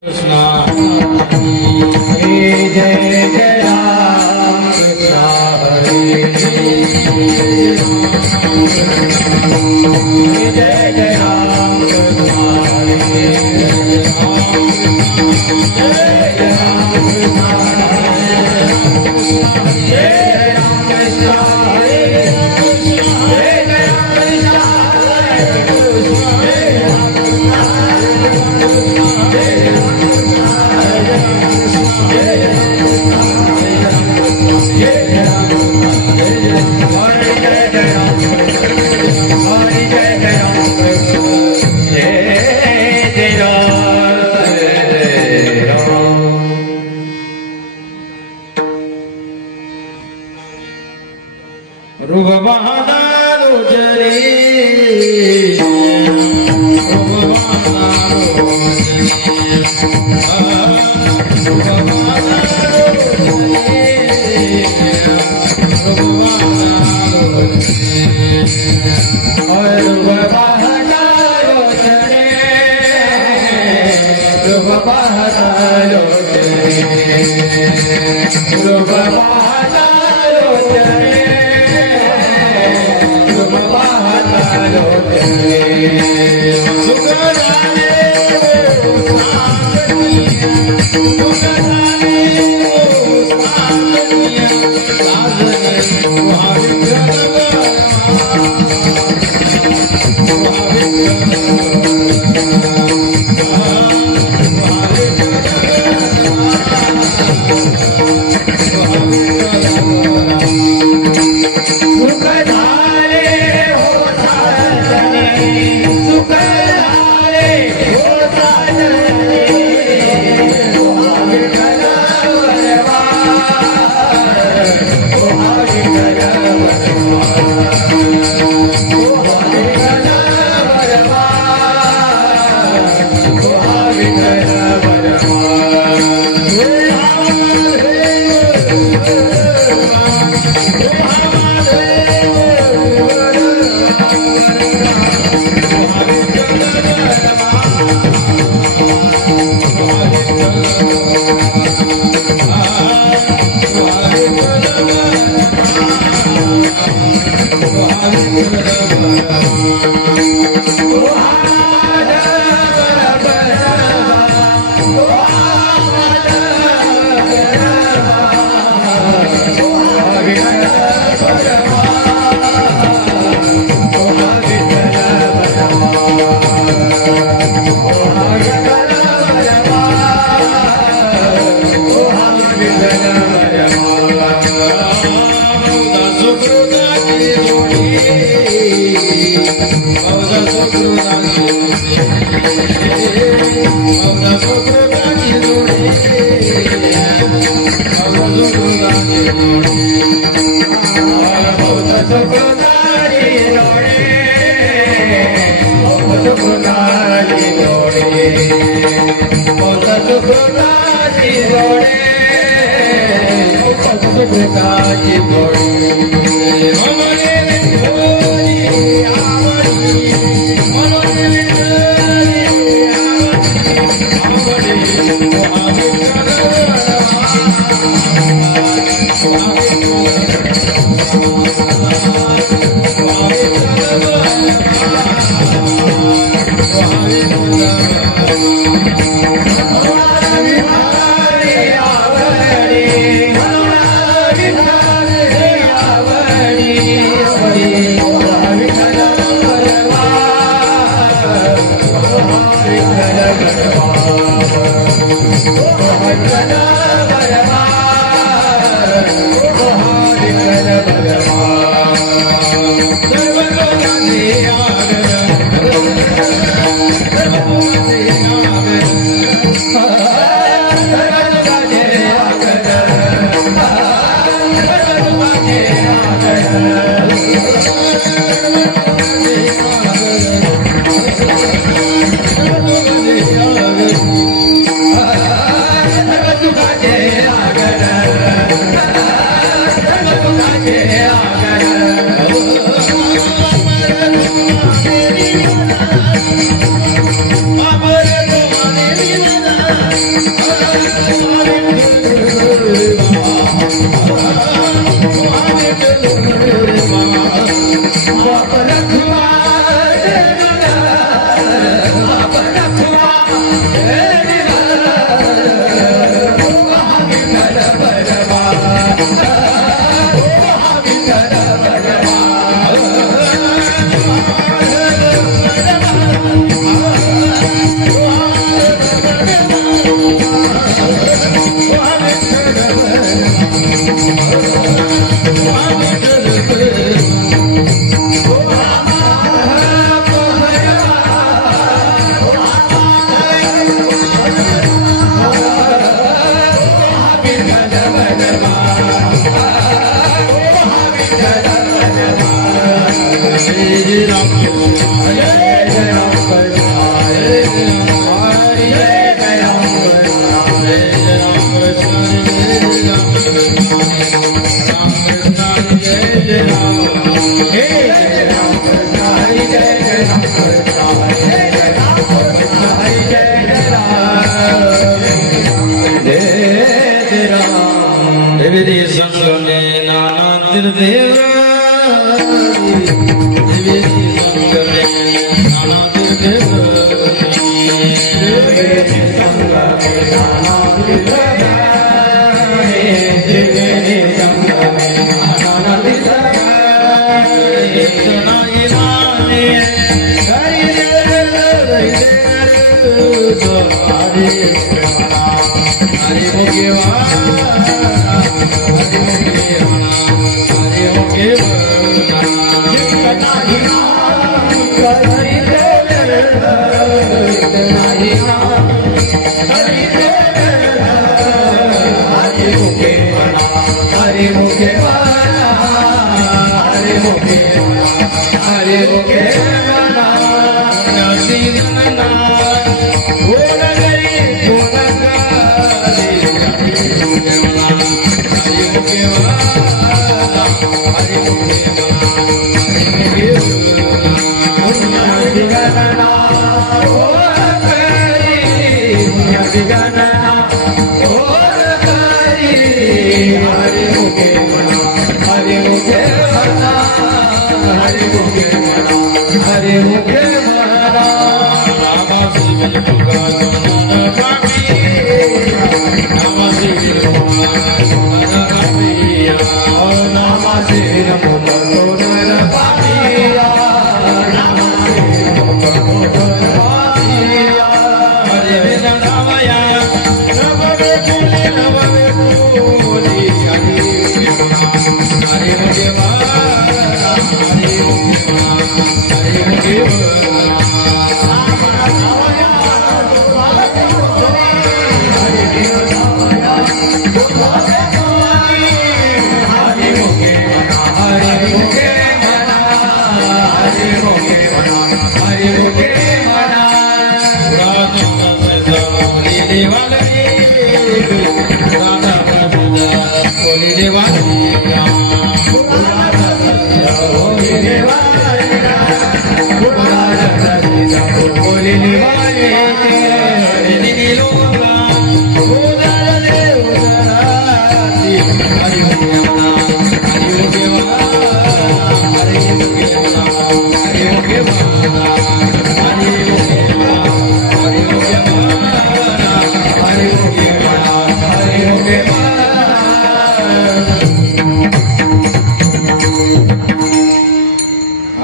Yeah.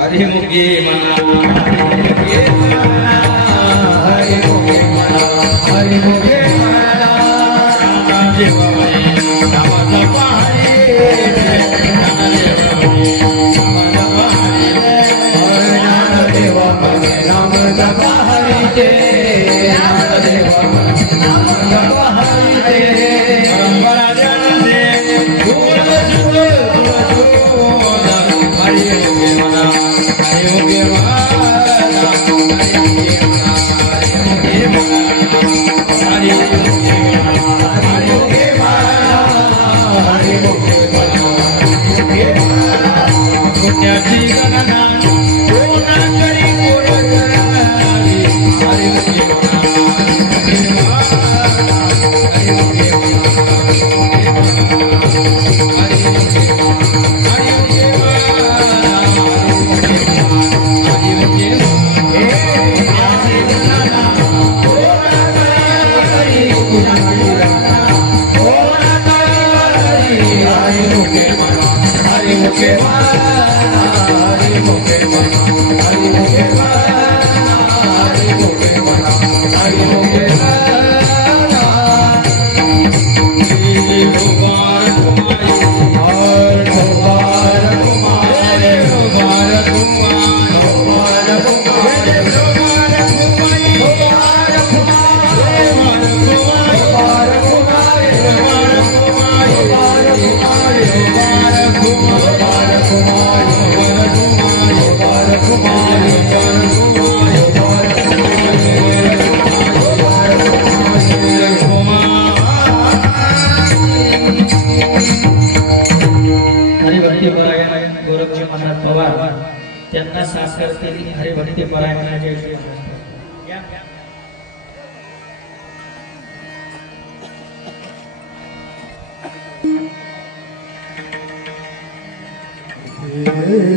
Hare त्यांना साकार केली हरिभक्ती परायणाच्या Hare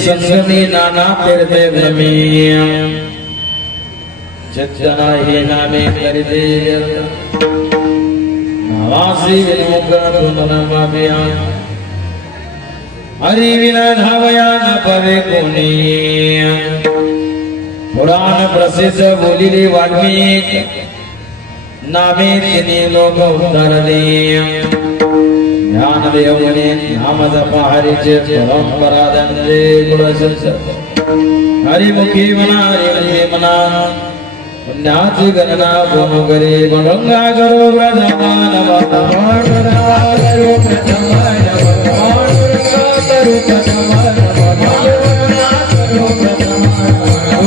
संगनी नाना फिरते भ्रमिया चचना ही नामे करते नवासी विनोका धुनमाभिया हरि विना धावया न पवे कोणी पुराण प्रसिद्ध बोलिले वाल्मीक नामे तिने लोक उद्धारले ज्ञान देवने नाम जपा हरिचे परंपरा दंडे गुणसंस हरिमुखी मना हरिमुखी मना पुण्याची गणना बोनो करे गंगा करो व्रजमान भगवान करो प्रथमान भगवान करो प्रथमान भगवान करो प्रथमान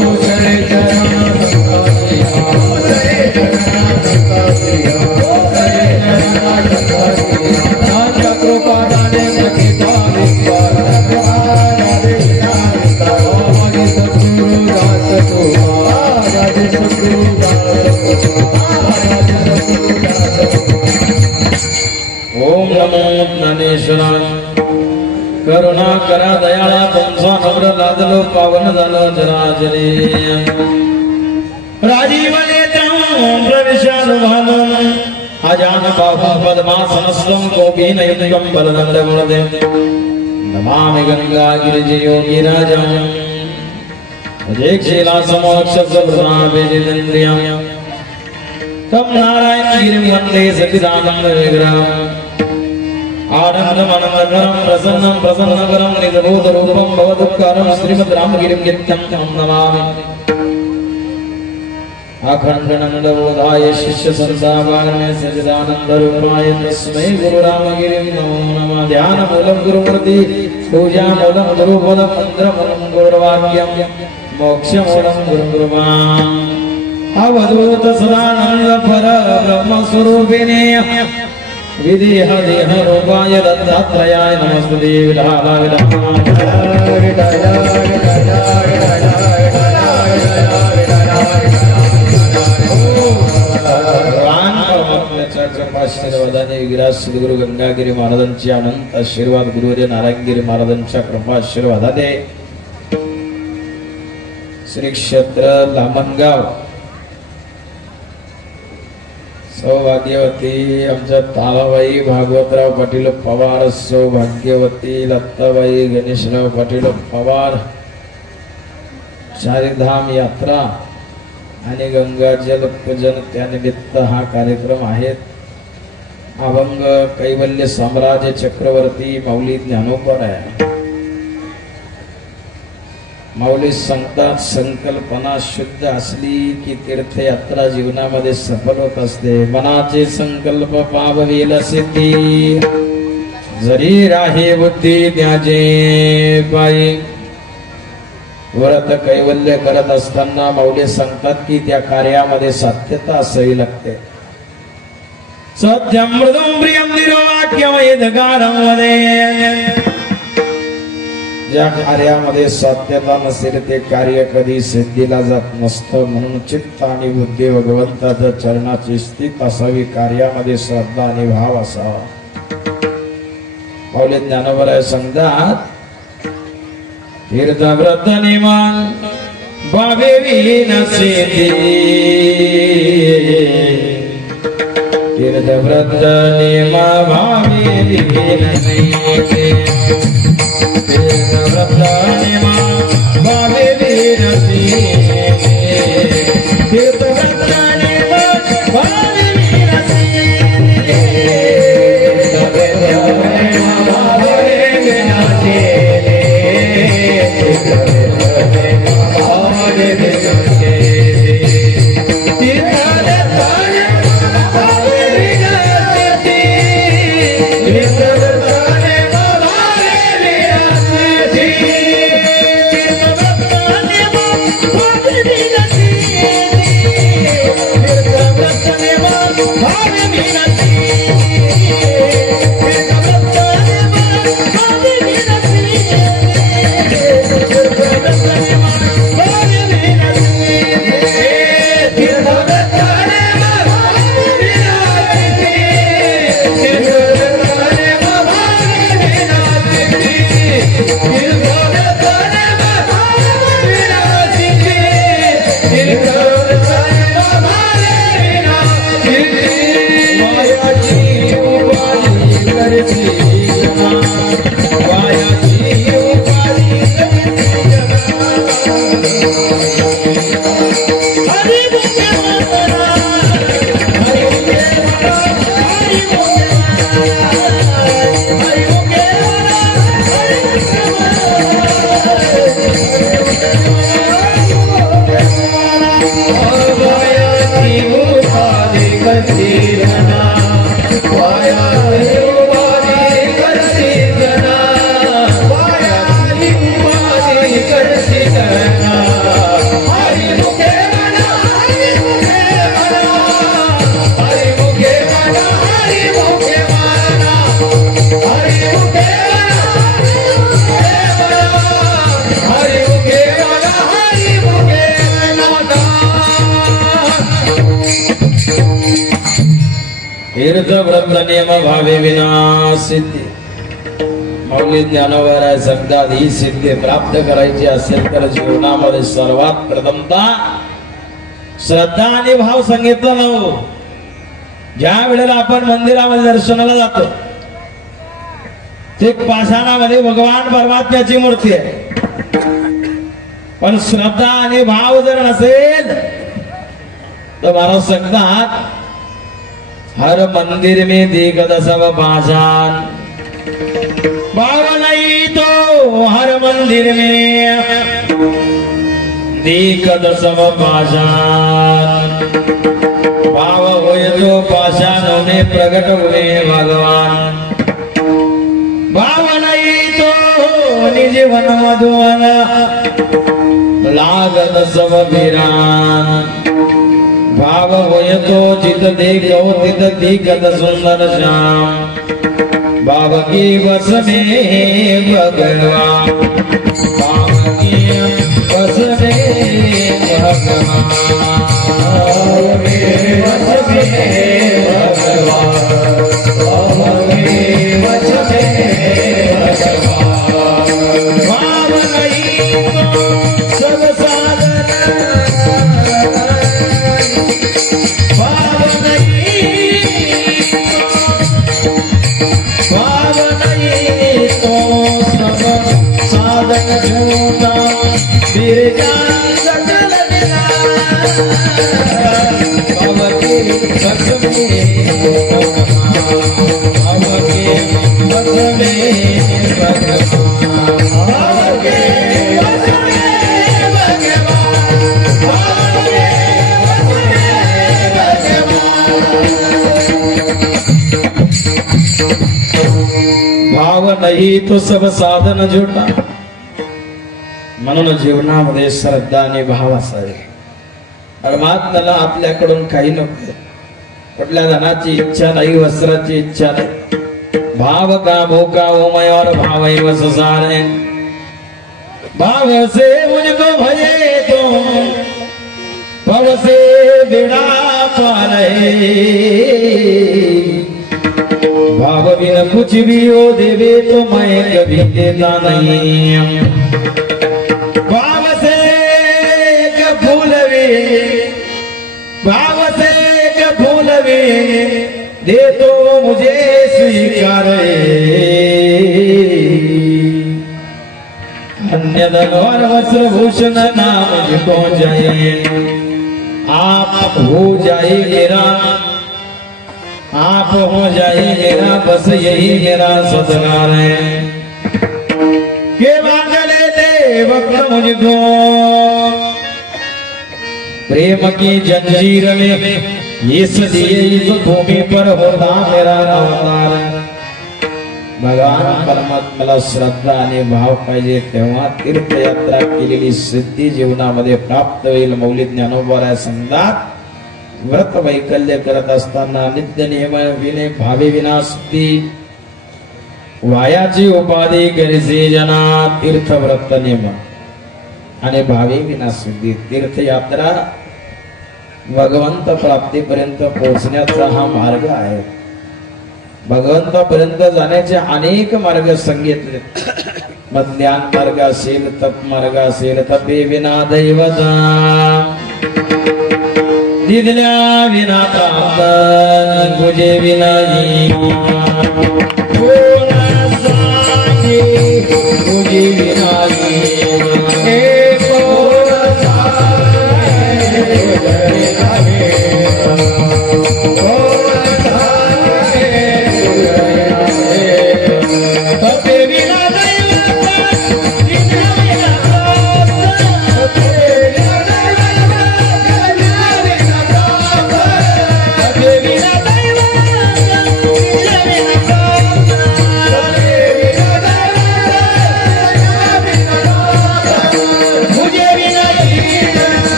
दूसरे चरण ओम नमो ज्ञानेश्वराय करुणा करा दयाळा तुमचा नम्र लादलो पावन झालो जराजरी राजीव नेत्रं प्रविशालभानं अजान बाहु पद्मासनस्थं कोपीनयुक्तं बलदण्डगुणदेव नमामि गंगागिरिजयोगिराजं अजेक्षीलासमोक्षसप्रसावेदिन्द्रियं तम नारायण गिरिं वन्दे सच्चिदानन्द विग्रहम् आनन्दमनन्दकरं प्रसन्नं प्रसन्नकरं निजबोधरूपं भवदुःखहरं श्रीमद् रामगिरिं नित्यं नमामि अखण्डनन्दबोधाय शिष्य संसावाग्ने सच्चिदानन्दरूपाय तस्मै गुरुरामगिरिं नमो नमः ध्यानमूलं गुरुमूर्ति पूजामूलं गुरुपदं मन्त्रमूलं गुरुवाक्यं मोक्षमूलं गुरुकृपा अवधूत सदानंद पर ब्रह्म स्वरूपिणे विदेह देह रूपाय दत्तात्रेयाय नमस्ते विधाता आशीर्वादाने विग्रह सद्गुरु गंगागिरी महाराजांचे अनंत आशीर्वाद गुरुवर्य नारायणगिरी महाराजांच्या कृपा आशीर्वादाने श्री क्षेत्र लामणगाव सौभाग्यवती आमच्या तालाबाई भागवतराव पाटील पवार, सौभाग्यवती लत्ताबाई गणेशराव पाटील पवार चारिधाम यात्रा आणि गंगाजल पूजन त्यानिमित्त हा कार्यक्रम आहे। अभंग कैवल्य साम्राज्य चक्रवर्ती माऊली ज्ञानोपर आहे। माऊली सांगतात संकल्पना शुद्ध असली की तीर्थयात्रा जीवनामध्ये सफल होत असते। मनाचे संकल्प पाववेल सिद्धी जरी राहे बुद्धी त्याचे पायी। व्रत कैवल्य करत असताना माऊली सांगतात की त्या कार्यामध्ये सात्यता असावी लागते। सत्यम मृदुम प्रियम निरोवाक्यमयदकारम वदे. ज्या कार्यामध्ये सत्यता नसेल ते कार्य कधी सिद्धीला जात नसतं. म्हणून चित्त आणि बुद्धी भगवंताच्या चरणाची स्थित असावी. कार्यामध्ये श्रद्धा आणि भाव असावा. पावले ज्ञानोबराय सांगतात तीर्थव्रत निमान भावे विहीन सिद्धी. तीर्थव्रत निमा भावे विहीन सिद्धी. तीर्थव्रत निमा भावे विहीन सिद्धी. तीर्थव्रत निमा भावे विहीन सिद्धी. तीर्थव्रत नियम भावे विना सिद्धी. माऊली ज्ञानोबराय सांगतात ही सिद्धी प्राप्त करायची असेल तर जीवनामध्ये सर्वात प्रथमता श्रद्धा आणि भाव सांगितलं नव्ह. ज्या वेळेला आपण मंदिरामध्ये दर्शनाला जातो ते पाषाणामध्ये भगवान परमात्म्याची मूर्ती आहे. पण श्रद्धा आणि भाव जर नसेल तर महाराज सांगतात हर मंदिर में देख दसव पाषाण. भाव नहीं तो हर मंदिर में देख दसव पाषाण. भाव होय तो पाषाणों में प्रकट हुए भगवान. भाव नहीं तो निज वन मधुवन लागत सब वीरान. भाव होय तो जित देखो तित दिखत सुंदर श्याम. भाव की बस में भगवान. भाव की बस में भगवान. भाव के बस में भगवान. भाव के बस में भगवान. भाव नहीं तो सब साधन. भाव नाही तो सब साधन झूठा. म्हणून जीवनामध्ये श्रद्धा आणि भाव असावे. परमात्म्याला आपल्याकडून काही नको कुठल्या धनाची इच्छा नाही, वस्त्राची इच्छा नाही. भाव का भूखा हो मैं और भाव ही बस सारे. भाव से मुझको भजे तो भव से बिना पाले. भाव बिन कुछ भी हो देवे तो मैं कभी देता नहीं. भाव से फूल वे, भाव से फूल वे दे तो मुझे स्वीकार. अन्य धन और वस्त्र भूषण ना मुझको जाए. आप हो जाए मेरा, आप हो जाए मेरा, बस यही मेरा सत्कार है. के मांगले दे वक्त मुझको प्रेम की जंजीर में, इसलिए इस भूमि पर होता मेरा अवतार. भगवान परमात्म्याला श्रद्धा आणि भाव पाहिजे तेव्हा तीर्थयात्रा केलेली सिद्धी जीवनामध्ये प्राप्त होईल. मौली ज्ञानोबा संघात व्रत वैकल्य करत असताना नित्य नियम विने भावे विनास्ती वायाची उपाधी करीसी जना. तीर्थ व्रत नियम आणि भावे विनासिद्धी. तीर्थयात्रा भगवंत प्राप्तीपर्यंत पोहोचण्याचा हा मार्ग आहे. भगवंतापर्यंत जाण्याचे अनेक मार्ग सांगितले. मग ज्ञान मार्ग असेल, तप मार्ग असेल, तपे विना दैवता, दिदल्या विना प्राप्त, गुजे विना गुजे विना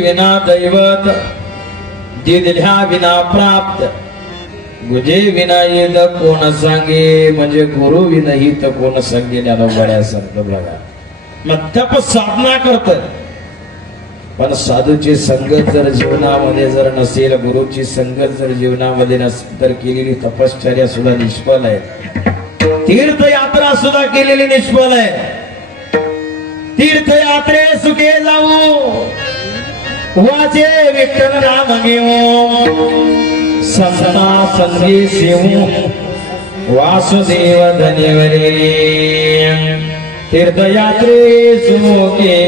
विना दैवत, दिदल्या विना प्राप्त, गुजे विना येद कोण सांगे. म्हणजे गुरु विनहित कोण सांगे. ज्ञानोबासारखं बघा. मग तप साधना करत, पण साधूची संगत जर जीवनामध्ये जर नसेल, गुरुची संगत जर जीवनामध्ये नसेल तर केलेली तपश्चर्या सुद्धा निष्फळ आहे. तीर्थयात्रा सुद्धा केलेली निष्फळ आहे. तीर्थयात्रे सुखे जाऊ, वाचे विठ्ठल नाम घेऊ, संता संगी सेवू, वासुदेव धन्यवरे. तीर्थयात्रे सुखे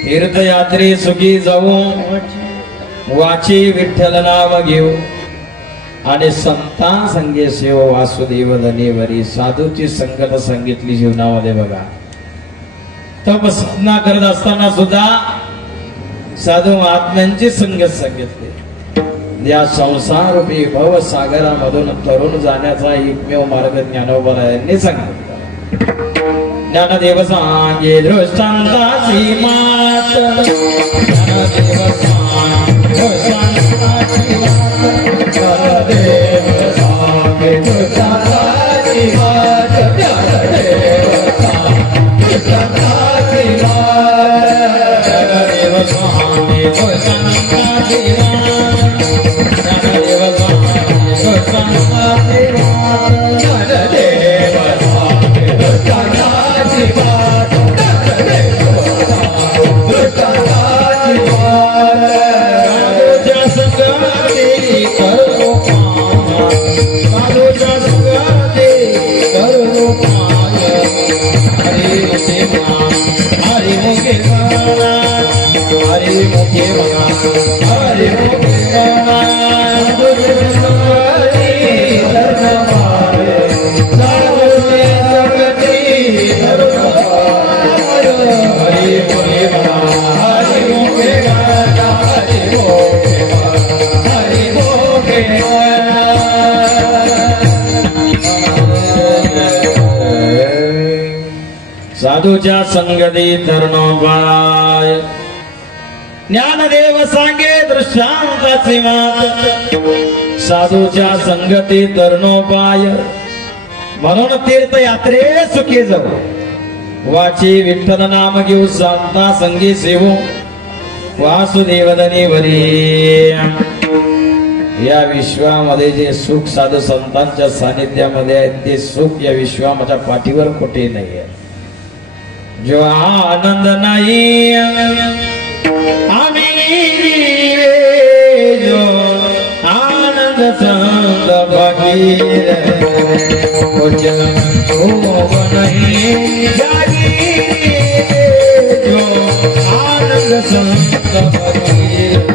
तीर्थयात्रे सुखी जाऊ, वाची विठ्ठल नाव घेऊ, आणि संता संगे सेव वासुदेव धन्यवरी. साधूची संगत सांगितली जीवनामध्ये बघा. तप साधना करत असताना सुद्धा साधू महात्म्यांची संगत सांगितली. या संसार रूपी भव सागरामधून तरुण जाण्याचा एकमेव मार्ग ज्ञानोबा यांनी सांगितला. ज्ञानदेव सांगे दृष्टांताची मात, ज्ञानदेव सांगे दृष्टांताची मात, ज्ञानदेव सांगे दृष्टांताची मात, ज्ञानदेव सांगे दृष्टांताची मात, ज्ञानदेव सांगे दृष्टांताची साधूच्या संगती तरुणोपाय ज्ञानदेव सांगे दृष्टांताची मात साधूच्या संगती तरुणोपाय म्हणून तीर्थयात्रे सुखी जाऊ वाची विठ्ठल नाम घेऊ सांता संगी सेवू वासुदेवदनी वरी या विश्वामध्ये जे सुख साधू संतांच्या सानिध्यामध्ये आहे ते सुख या विश्वाच्या पाठीवर कुठे नाही आहे जो आनंद नाही आम्ही जो आनंद संत फकीर कुछ हो नहीं जागी जो आनंद संत फकीर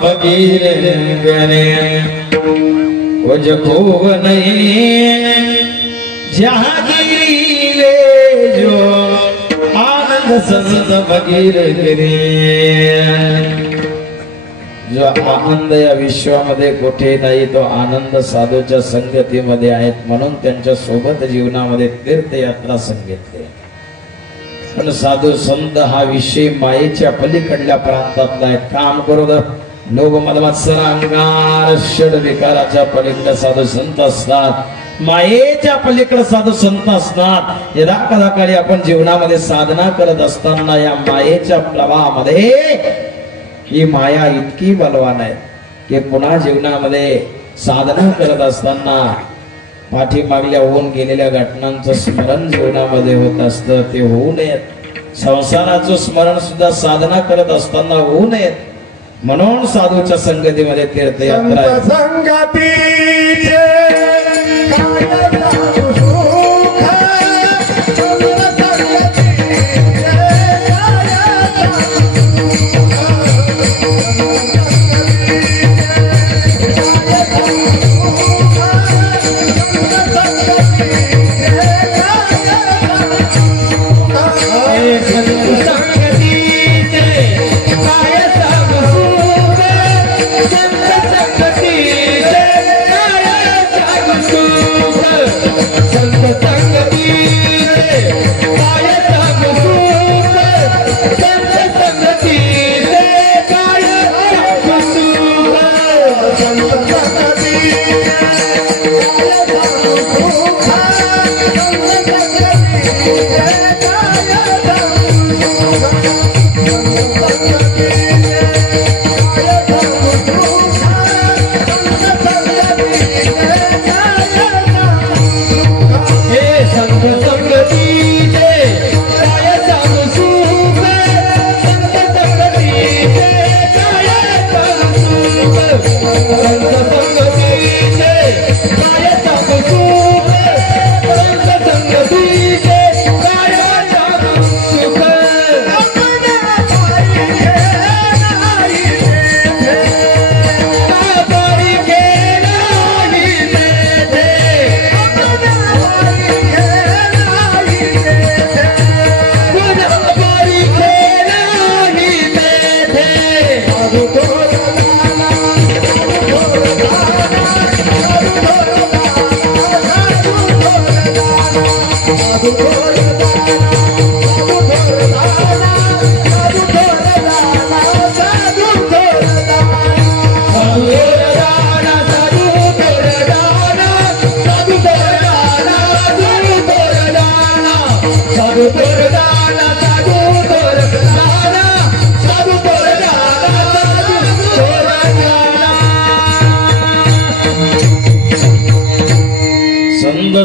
फकीर गने कुछ खूब नहीं जहांगीरी ले जो आनंद संत फकीर गने जो आनंद या विश्वामध्ये कुठे नाही तो आनंद साधूच्या संगतीमध्ये आहेत म्हणून त्यांच्या सोबत जीवनामध्ये तीर्थयात्रा सांगितली पण साधू संत हा विषय मायेच्या पलीकडल्या प्रांतातला आहे काम करू द लोभ मदमत्सर अंगार षड विकाराच्या पलीकडे साधू संत असतात मायेच्या पलीकडे साधू संत असतात यदा कदाकाळी आपण जीवनामध्ये साधना करत असताना या मायेच्या प्रवाहामध्ये ही माया इतकी बलवान आहे की पुन्हा जीवनामध्ये साधना करत असताना पाठीमागल्या होऊन गेलेल्या घटनांचं स्मरण जीवनामध्ये होत असतं ते होऊ नयेत संसाराचं स्मरण सुद्धा साधना करत असताना होऊ नयेत म्हणून साधूच्या संगतीमध्ये तीर्थयात्रा संगतीचे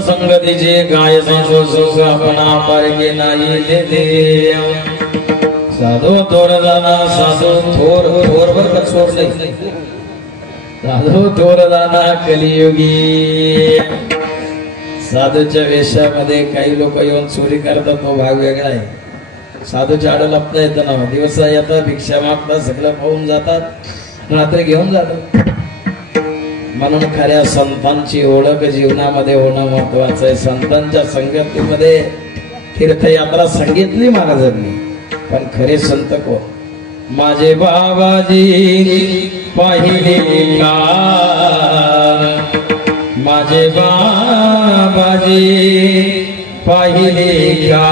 संगतीचे गाय सांगो सुख आपणा पारगे नाही लेते साधू थोर जाना साधू थोर थोर वर का छोड नाही साधू थोर जाना कलियुगी साधूच्या वेशामध्ये काही लोक येऊन चोरी करतात तो भाग वेगळा आहे साधूच्या आड लपता येतं ना दिवसा येतात भिक्षा मागतात सगळं पाहून जातात रात्री घेऊन जातात म्हणून खऱ्या संतांची ओळख जीवनामध्ये होणं महत्वाचं आहे संतांच्या संगतीमध्ये तीर्थयात्रा सांगितली महाराजांनी पण खरे संत कोण माझे बाबाजी पाहिले का माझे बाबाजी पाहिले का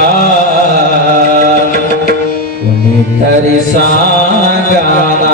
कोणीतरी सांगाना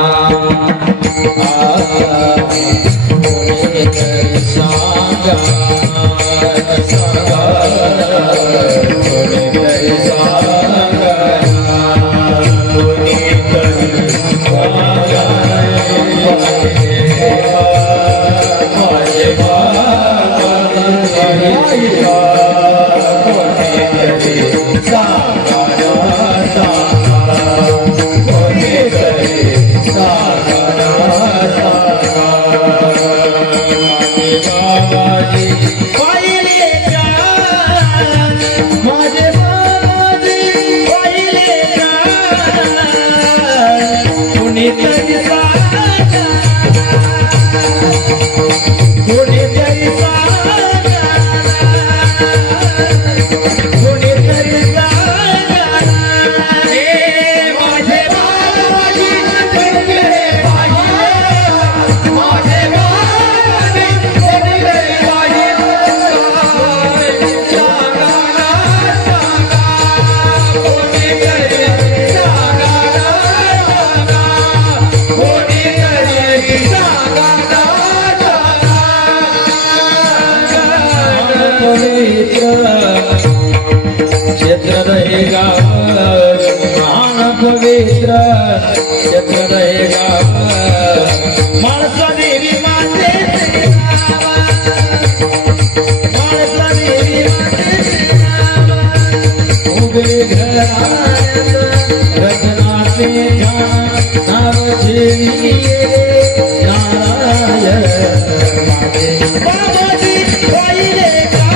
पवित्र क्षेत्र माणसा देवी माते माणसा देवी उभे घरात रत्नाचे नाव घेई नारायण बाबाजी पाहिले का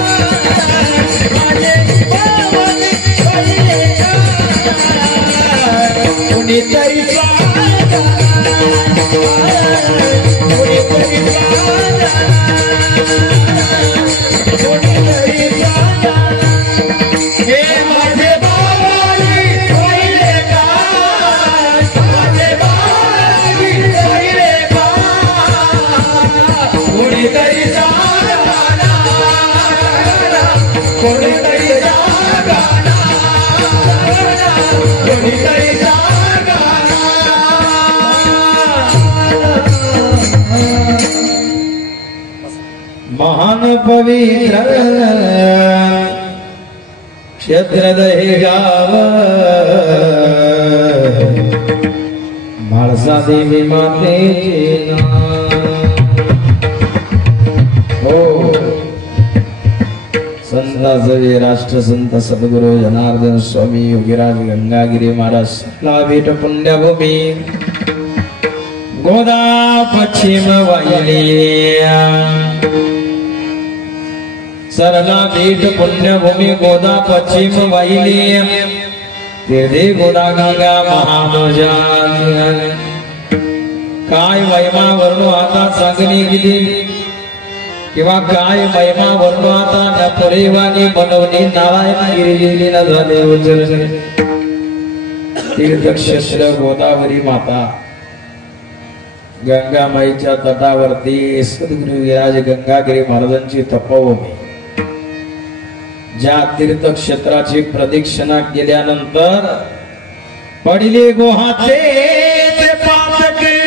माझे बाबाजी पाहिले का कोणीतरी महान पवित्र क्षेत्र दहे गाव म्हाळसा देवी मातेचे नाम हो संतांचे राष्ट्रसंत सद्गुरु जनार्दन स्वामी योगीराज गंगागिरी महाराज ला भेट पुण्यभूमी गोदा पश्चिम वाहिली सरला भेट पुण्यभूमी गोदा पश्चिम वाहिली तीर्थे गोदा गंगा महामोजा काय महिमा वर्णू आता सांगणी गेली किंवा काय महिमा वर्णू आता न पुरेवानी बनवणी नारायण गिरिली न झाले उजर तीर्थक्षेत्र गोदावरी माता गंगा माईच्या तटावरती सद्गुरु विराज गंगागिरी महाराजांची तपोभूमी ज्या तीर्थक्षेत्राची प्रदक्षिणा केल्यानंतर पडले गोहाचे पातके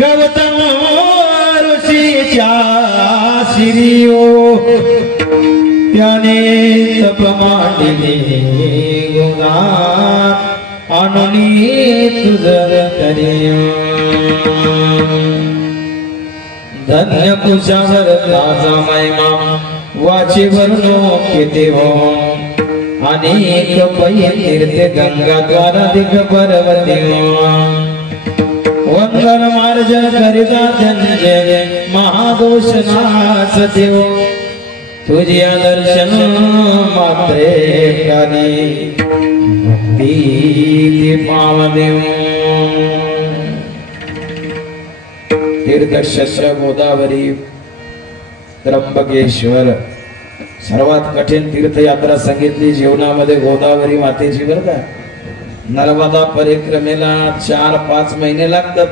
गौतम ऋषीच्या शिरियो त्याने तप मांडले गोदा आणुनी तुझर करिया धन्य कुशावर ताजा महिमा वाचे वर्णो किती हो अनेक पै तीर्थ गंगा द्वारा दिग पर्वती वंदन मार्जन करिता धन्य महादोष नाश देव तुझ्या दर्शन मात्रे करी भक्ती पावदेव तीर्थक्षेत्र गोदावरी त्र्यंबकेश्वर सर्वात कठीण तीर्थयात्रा सांगितली जीवनामध्ये गोदावरी मातेची बरं का नर्मदा परिक्रमेला 4-5 महिने लागतात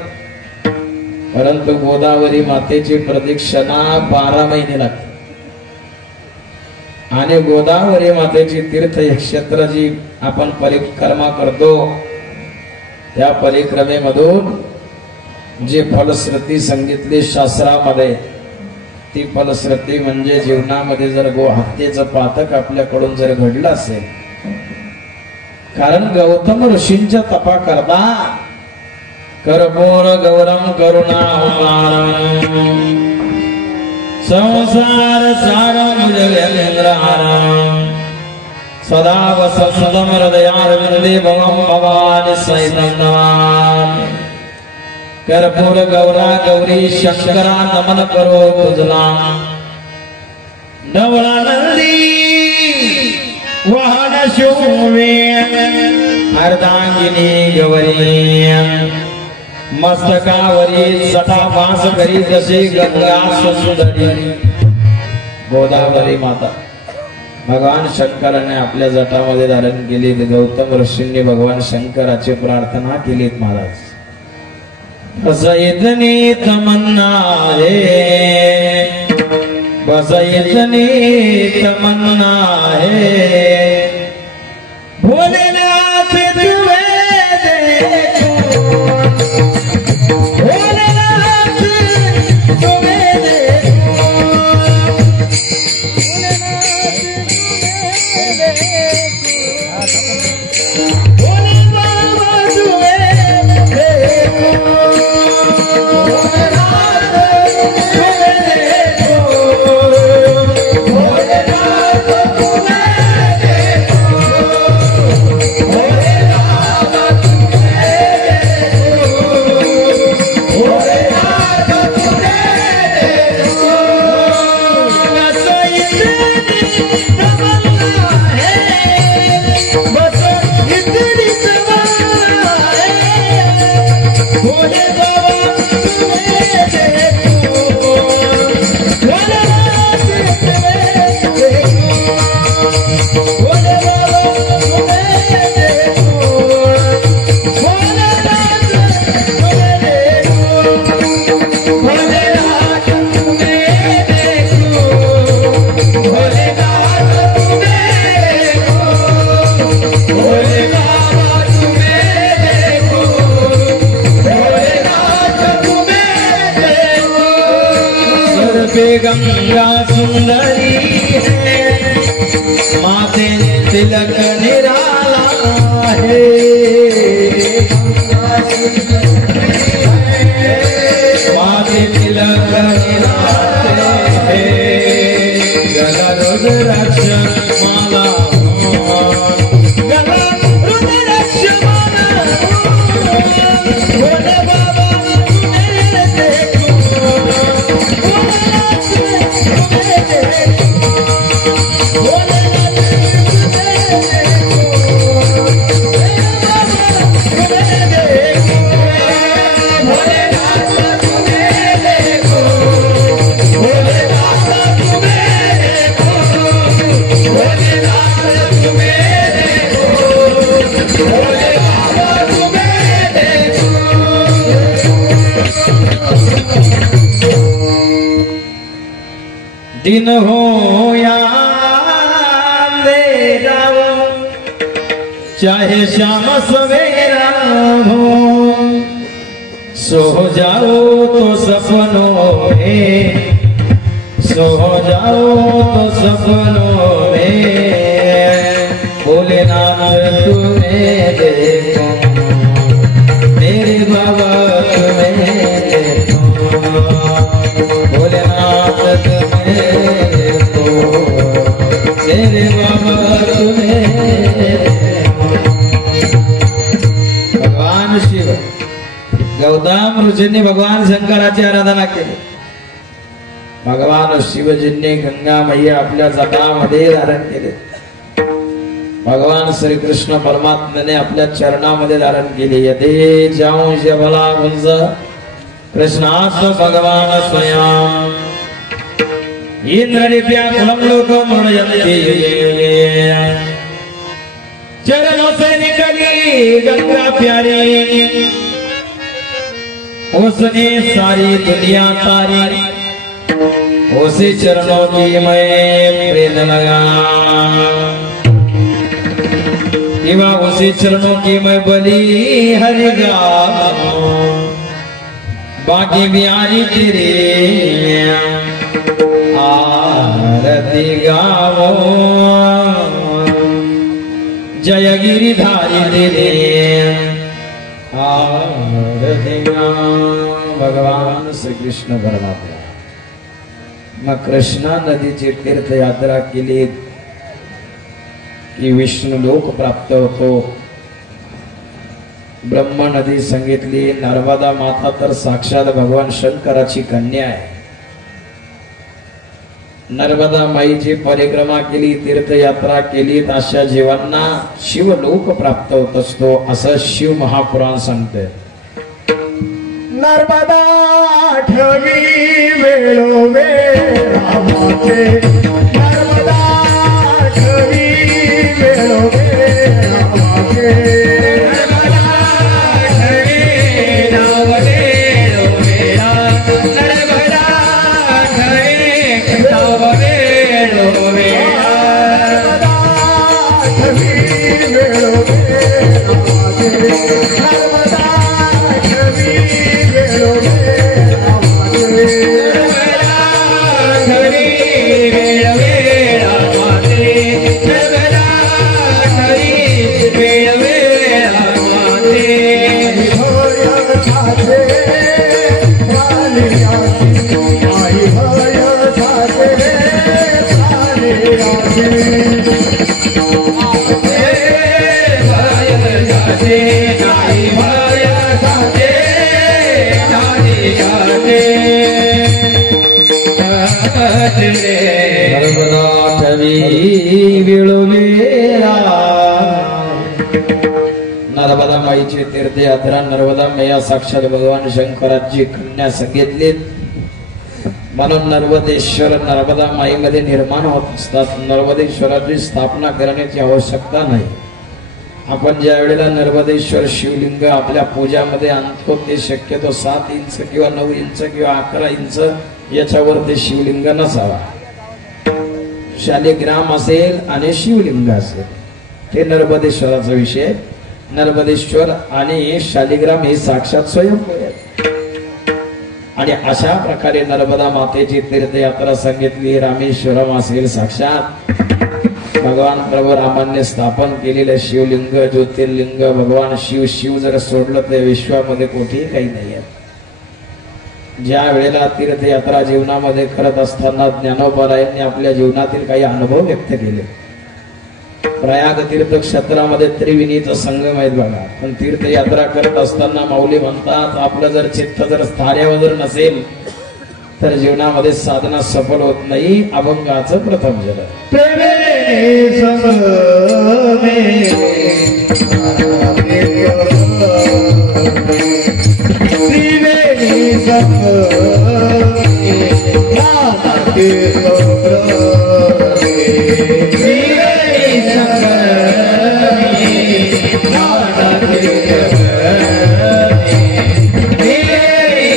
परंतु गोदावरी मातेची प्रदक्षिणा 12 महिने लागतात आणि गोदावरी मातेची तीर्थक्षेत्र जी आपण परिक्रमा करतो त्या परिक्रमेमधून जे फलश्रुती सांगितली शास्त्रामध्ये ती फलश्रुती म्हणजे जीवनामध्ये जर गोहत्येचं पातक आपल्याकडून जर घडलं असेल कारण गौतम ऋषींच्या तपा करता कर्पूर गौरम करुणावतारम संसार सारम जगेंद्रहारम सदा वसंतम हृदयारविंदे भवम भवानी सहितं नमामि कर्पूर गौरा गौरी शंकरा नमन करो तुझला नवला नंदी वाहन शोभे अर्धांगिनी गौरी मस्तकावरी जटा वास करी जसे गंगा सुंदरी गोदावरी माता भगवान शंकराने आपल्या जटामध्ये धारण केली गौतम ऋषींनी भगवान शंकराची प्रार्थना केली महाराज बस इतनी तमन्ना है बस इतनी तमन्ना है भोलेनाथ तुम्हें देखो भोलेनाथ तुम्हें देखो भोले बाबा तुम्हें देखो गंगा सुंदरी है माते तिलक निराला रुद्राक्ष माला गला रुद्राक्ष माला भोले बाबा मेरे देखो भोलेनाथ तुम्हें देखो भोलेनाथ दिन हो या अंधेरा हो चाहे शाम सवेरा हो सो जाओ तो सपनों में सो जाओ तो सपनों में भोलेनाथ तुम्हें देखो मेरे बाबा तुम्हें देखो भोलेनाथ मेरे बाबा तुम्हें भगवान शिव गौतम ऋषींनी भगवान शंकराची आराधना केली. भगवान शिवजींनी गंगा मैया आपल्या जटामध्ये धारण केले. भगवान श्री कृष्ण परमात्म्याने आपल्या चरणामध्ये धारण केले. यदे जाऊं भला गुंज कृष्णास्व भगवान स्वयं इंद्रलिप्या कुलम लोक मृणयन्ति चरणों से निकली गंगा प्यारी उसने सारी दुनिया तारी उसी चरणों की मैं प्रेम लगा उसी चरणों की मैं बलि हरि गाऊं बाकी बिहारी तेरे आरती गावो जय गिरिधारी तेरे आरती गावो. भगवान श्री कृष्ण परमात्मा मग कृष्णा नदीची तीर्थयात्रा केली की विष्णू लोक प्राप्त होतो. ब्रह्म नदी सांगितली. नर्मदा माता तर साक्षात भगवान शंकराची कन्या आहे. नर्मदा माईची परिक्रमा केली तीर्थयात्रा केली अशा जीवांना शिवलोक प्राप्त होत असतो असं शिव महापुराण सांगते. नर्मदा आठवी वेळोवेळा वाहते नर्मदा आठवी वेळोवेळा वाहते नर्मदा आठवी वेळोवेळा नर्मदा आठवी वेळोवेळा नर्मदा आठवी वेळोवेळा वाहते नर्मदा आठवी नर्मदा माईची तीर्थयात्रा नर्मदा मैया साक्षात भगवान शंकराची कन्या सांगितली. म्हणून नर्मदेश्वर नर्मदा माईमध्ये निर्माण होत असतात. नर्मदेश्वराची स्थापना करण्याची आवश्यकता नाही. आपण ज्या वेळेला नर्मदेश्वर शिवलिंग आपल्या पूजामध्ये आणतो ते शक्यतो 7 इंच किंवा 9 इंच किंवा 11 इंच याच्यावर ते शिवलिंग नसावा. शालिग्राम असेल आणि शिवलिंग असेल हे नर्मदेश्वराचा विषय. नर्मदेश्वर आणि शालिग्राम हे साक्षात स्वयंभू आहेत. आणि अशा प्रकारे नर्मदा मातेची तीर्थयात्रा सांगितली. रामेश्वरम असेल साक्षात भगवान प्रभू रामाने स्थापन केलेलं शिवलिंग ज्योतिर्लिंग भगवान शिव. शिव जर सोडलं तर विश्वामध्ये कुठेही काही नाही आहे. ज्या वेळेला तीर्थयात्रा जीवनामध्ये करत असताना ज्ञानोबारायांनी आपल्या जीवनातील काही अनुभव व्यक्त केले. प्रयाग तीर्थक्षेत्रामध्ये त्रिवेणीचा संगम आहे बघा, पण तीर्थयात्रा करत असताना माऊली म्हणतात आपलं जर चित्त जर स्थार्यावर जर नसेल तर जीवनामध्ये साधना सफल होत नाही. अभंगाचं प्रथम जल प्रेमे संगमे त्रिवेणी संगमे नाना तीर्थप्रभे त्रिवेणी संगमे नाना तीर्थप्रभे त्रिवेणी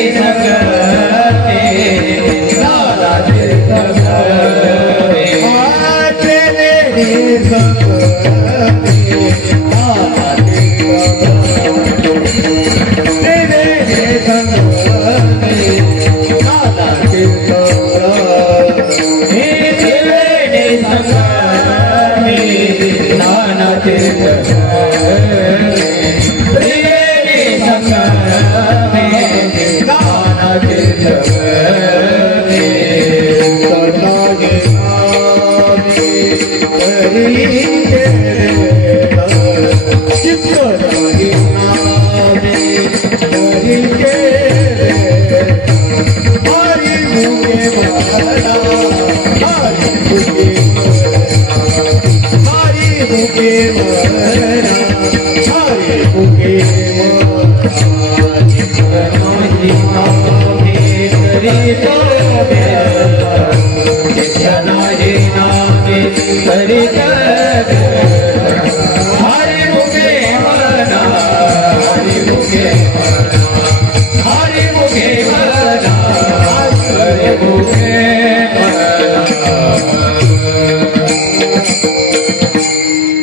संगमे नाना तीर्थप्रभे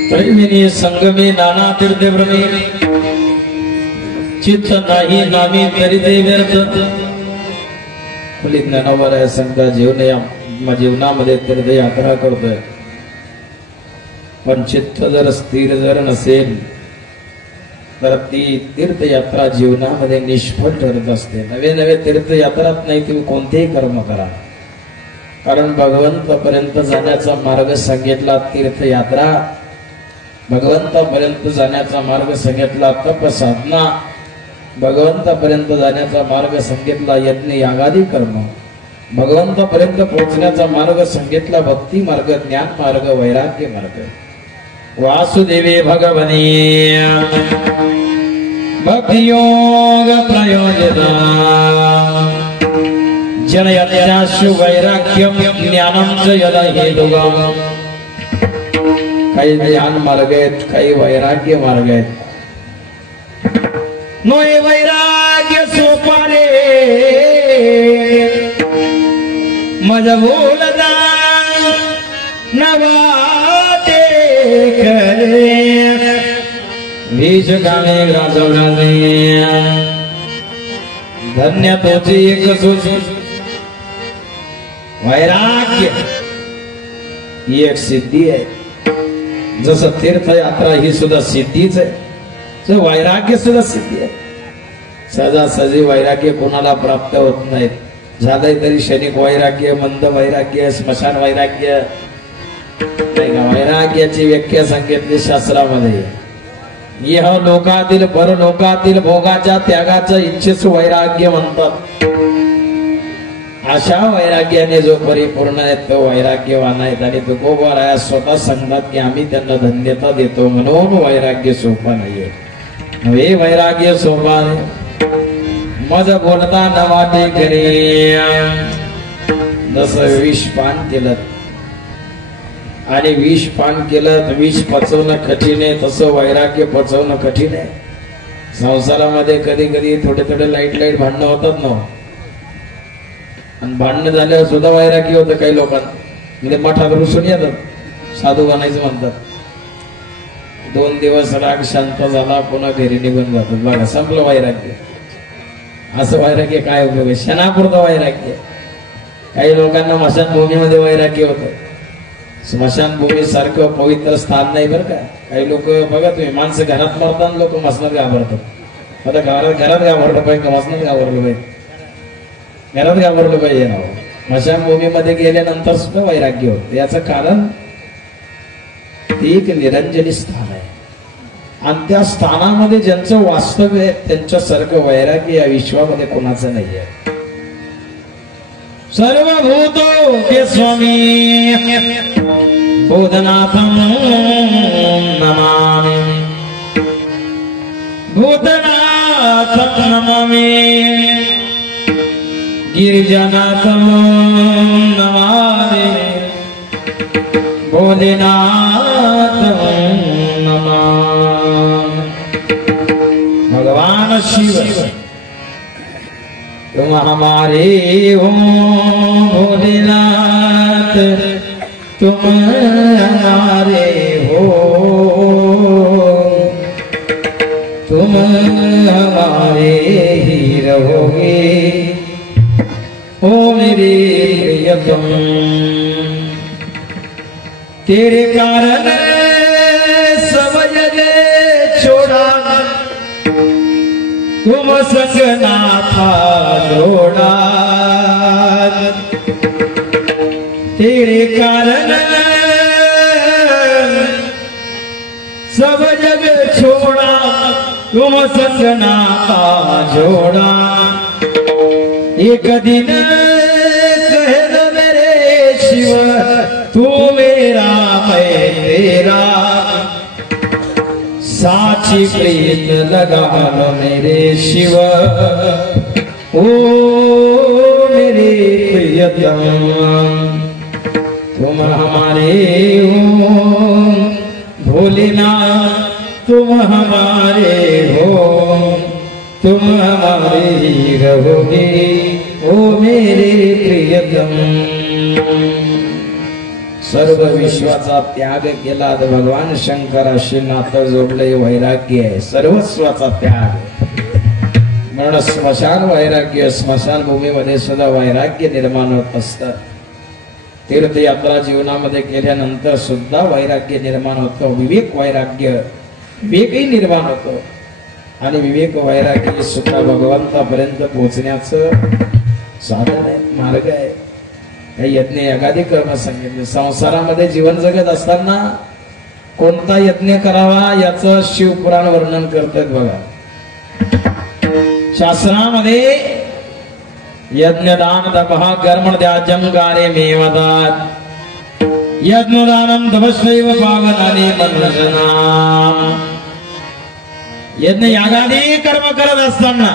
त्रिवेणी संगमे नाना त्रिवेणी संगमे नाना तीर्थप्रभे चित्त नाही नामी तरी ते व्यर्थ. ज्ञानोबाराय सांगता जीवनामध्ये तीर्थयात्रा करतोय पण चित्त जर स्थिर जर नसेल तर ती तीर्थयात्रा जीवनामध्ये निष्फळ ठरत असते. नवे नवे तीर्थयात्रात नाही तुम्ही कोणतेही कर्म करा, कारण भगवंतापर्यंत जाण्याचा मार्ग सांगितला तीर्थयात्रा, भगवंतापर्यंत जाण्याचा मार्ग सांगितला तप साधना, भगवंतापर्यंत जाण्याचा मार्ग सांगितला यज्ञ यागादी कर्म, भगवंतापर्यंत पोहोचण्याचा मार्ग सांगितला भक्ती मार्ग, ज्ञान मार्ग, वैराग्य मार्ग. वासुदेवे भगवनी भक्तियोग प्रयोजिता जनयत्याशु वैराग्यम ज्ञानम च यदा हेतुगम. काही ज्ञान मार्ग आहेत, काही वैराग्य मार्ग आहेत. नोय वैराग्य सोपारे मज बोलता नवाते करे बीज गाणे गाजवणारे धन्य तोची एक सोच. वैराग्य ही एक सिद्धी आहे. जसं तीर्थयात्रा ही सुद्धा सिद्धीच आहे, तर वैराग्य सुद्धा सिद्धी आहे. सहजासहजी वैराग्य कोणाला प्राप्त होत नाहीत. झालंय तरी क्षणिक वैराग्य, मंद वैराग्य, स्मशान वैराग्य. वैराग्याची व्याख्या सांगितली शास्त्रामध्ये. यह लोकातील परलोकातील भोगाच्या त्यागाच्या इच्छेस वैराग्य म्हणतात. अशा वैराग्याने जो परिपूर्ण आहे तो वैराग्यवान आहेत. आणि तुकोबाराया स्वतः सांगतात की आम्ही त्यांना धन्यता देतो, म्हणून वैराग्य सोपा नाहीये. हे वैराग्य सोपा मज बोलता न वाटे करे. जसं विष पान केलं आणि विष पान केलं तर विष पचवणं कठीण आहे, तसं वैराग्य पचवणं कठीण आहे. संसारामध्ये कधी कधी थोडे थोडे लाईट भांडणं होतात ना, आणि भांडणं झाल्यावर सुद्धा वैराग्य होतं काही लोकांना. म्हणजे मठात रुसून येतात, साधू बनायचं म्हणतात. 2 दिवस राग शांत झाला, पुन्हा घरी निघून जातात. बघा संपलं वैराग्य. असं वैराग्य काय उपयोग आहे? क्षणापुरतं वैराग्य. काही लोकांना स्मशानभूमीमध्ये वैराग्य होतं. स्मशानभूमी सारखं पवित्र स्थान नाही बरं का. काही लोक बघा तुम्ही, माणसं घरात मरताना लोक मसनात घाबरतात. आता घरात घाबरलं पाहिजे का मसनात घाबरलं पाहिजे? घरात घाबरलं पाहिजे ना. स्मशानभूमीमध्ये गेल्यानंतर सुद्धा वैराग्य होत. याचं कारण ते एक निरंजनी स्थान आहे आणि त्या स्थानामध्ये ज्यांचं वास्तव्य आहे त्यांच्यासारखं वैराग्य या विश्वामध्ये कोणाचं नाही आहे. सर्वभूतो के स्वामी भूतनाथं नमामि भूतनाथं नमामि गिरिजानाथं नमामि भोलेनाथं नमामि. भगवान शिव तुम हमारे हो भोलेनाथ, तुम हमारे हो, तुम हमारे ही रहोगे ओ मेरे प्रियतम. तेरे कारण सब जगह छोड़ा, तुम संग नाथा जोड़ा. तेरे कारण सब जग छोड़ा, तुम संग नाथा जोड़ा. एक दिन कह दो मेरे शिव, तू मेरा मैं तेरा, साची प्रीत लगा लो मेरे शिव ओ मेरे प्रियतम. तुम हमारे हो भोलेनाथ, तुम हमारे हो, तुम हमारे ही रहोगे ओ मेरे प्रियतम. सर्व विश्वाचा त्याग केला तर भगवान शंकराशी नातं जोडले. वैराग्य आहे सर्वस्वाचा त्याग. म्हणून स्मशान वैराग्य, स्मशानभूमीमध्ये सुद्धा वैराग्य निर्माण होत असतात. तीर्थयात्रा जीवनामध्ये केल्यानंतर सुद्धा वैराग्य निर्माण होतं. विवेक वैराग्य, विवेकही निर्माण होतो आणि विवेक वैराग्य सुद्धा भगवंतापर्यंत पोहोचण्याचं साधन आहे, मार्ग आहे. काही यज्ञ यगादी कर्म सांगितले. संसारामध्ये जीवन जगत असताना कोणता यज्ञ करावा याचं शिवपुराण वर्णन करतात बघा. शास्त्रामध्ये यज्ञदान तपः कर्म त्याजंगारे मेवदात, यज्ञदानं तपस्वैव पावनानि मन्यजनाम. यज्ञ यागादी कर्म करत असताना,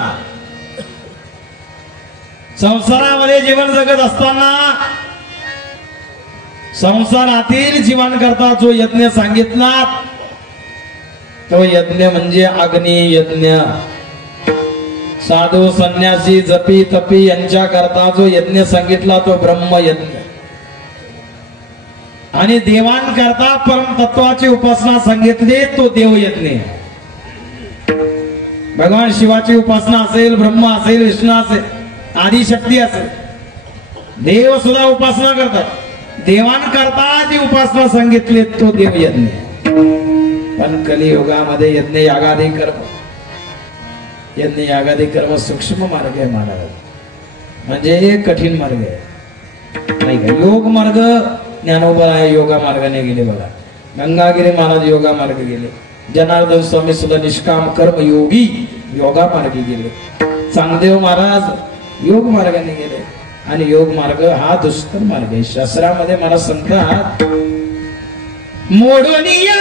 संसारामध्ये जीवन जगत असताना, संसारातील जीवन करता जो यज्ञ सांगितला तो यज्ञ म्हणजे अग्नी यज्ञ. साधू संन्यासी जपी तपी यांच्या करता जो यज्ञ सांगितला तो ब्रह्म यज्ञ. आणि देवान करता परम तत्वाची उपासना सांगितली तो देव यज्ञ. भगवान शिवाची उपासना असेल, ब्रह्म असेल, विष्णू असेल, आदिशक्ती असेल, देव सुद्धा उपासना करतात. देवान करता जी उपासना सांगितली तो देव यज्ञ. पण कलियुगामध्ये यज्ञ यागादी कर्म, यज्ञ यागादी कर्म सूक्ष्म मार्ग आहे महाराज, म्हणजे कठीण मार्ग आहे नाही का. योग मार्ग ज्ञानोबा योगा मार्गाने गेले बघा. गंगागिरी महाराज योगा मार्ग गेले. जनार्दन स्वामी सुद्धा निष्काम कर्म योगी योगा मार्गी गेले. चांगदेव महाराज योग मार्गाने गेले. आणि योग मार्ग हा दुष्कर मार्ग आहे. शास्त्रामध्ये मला सांगतात मोडोनिया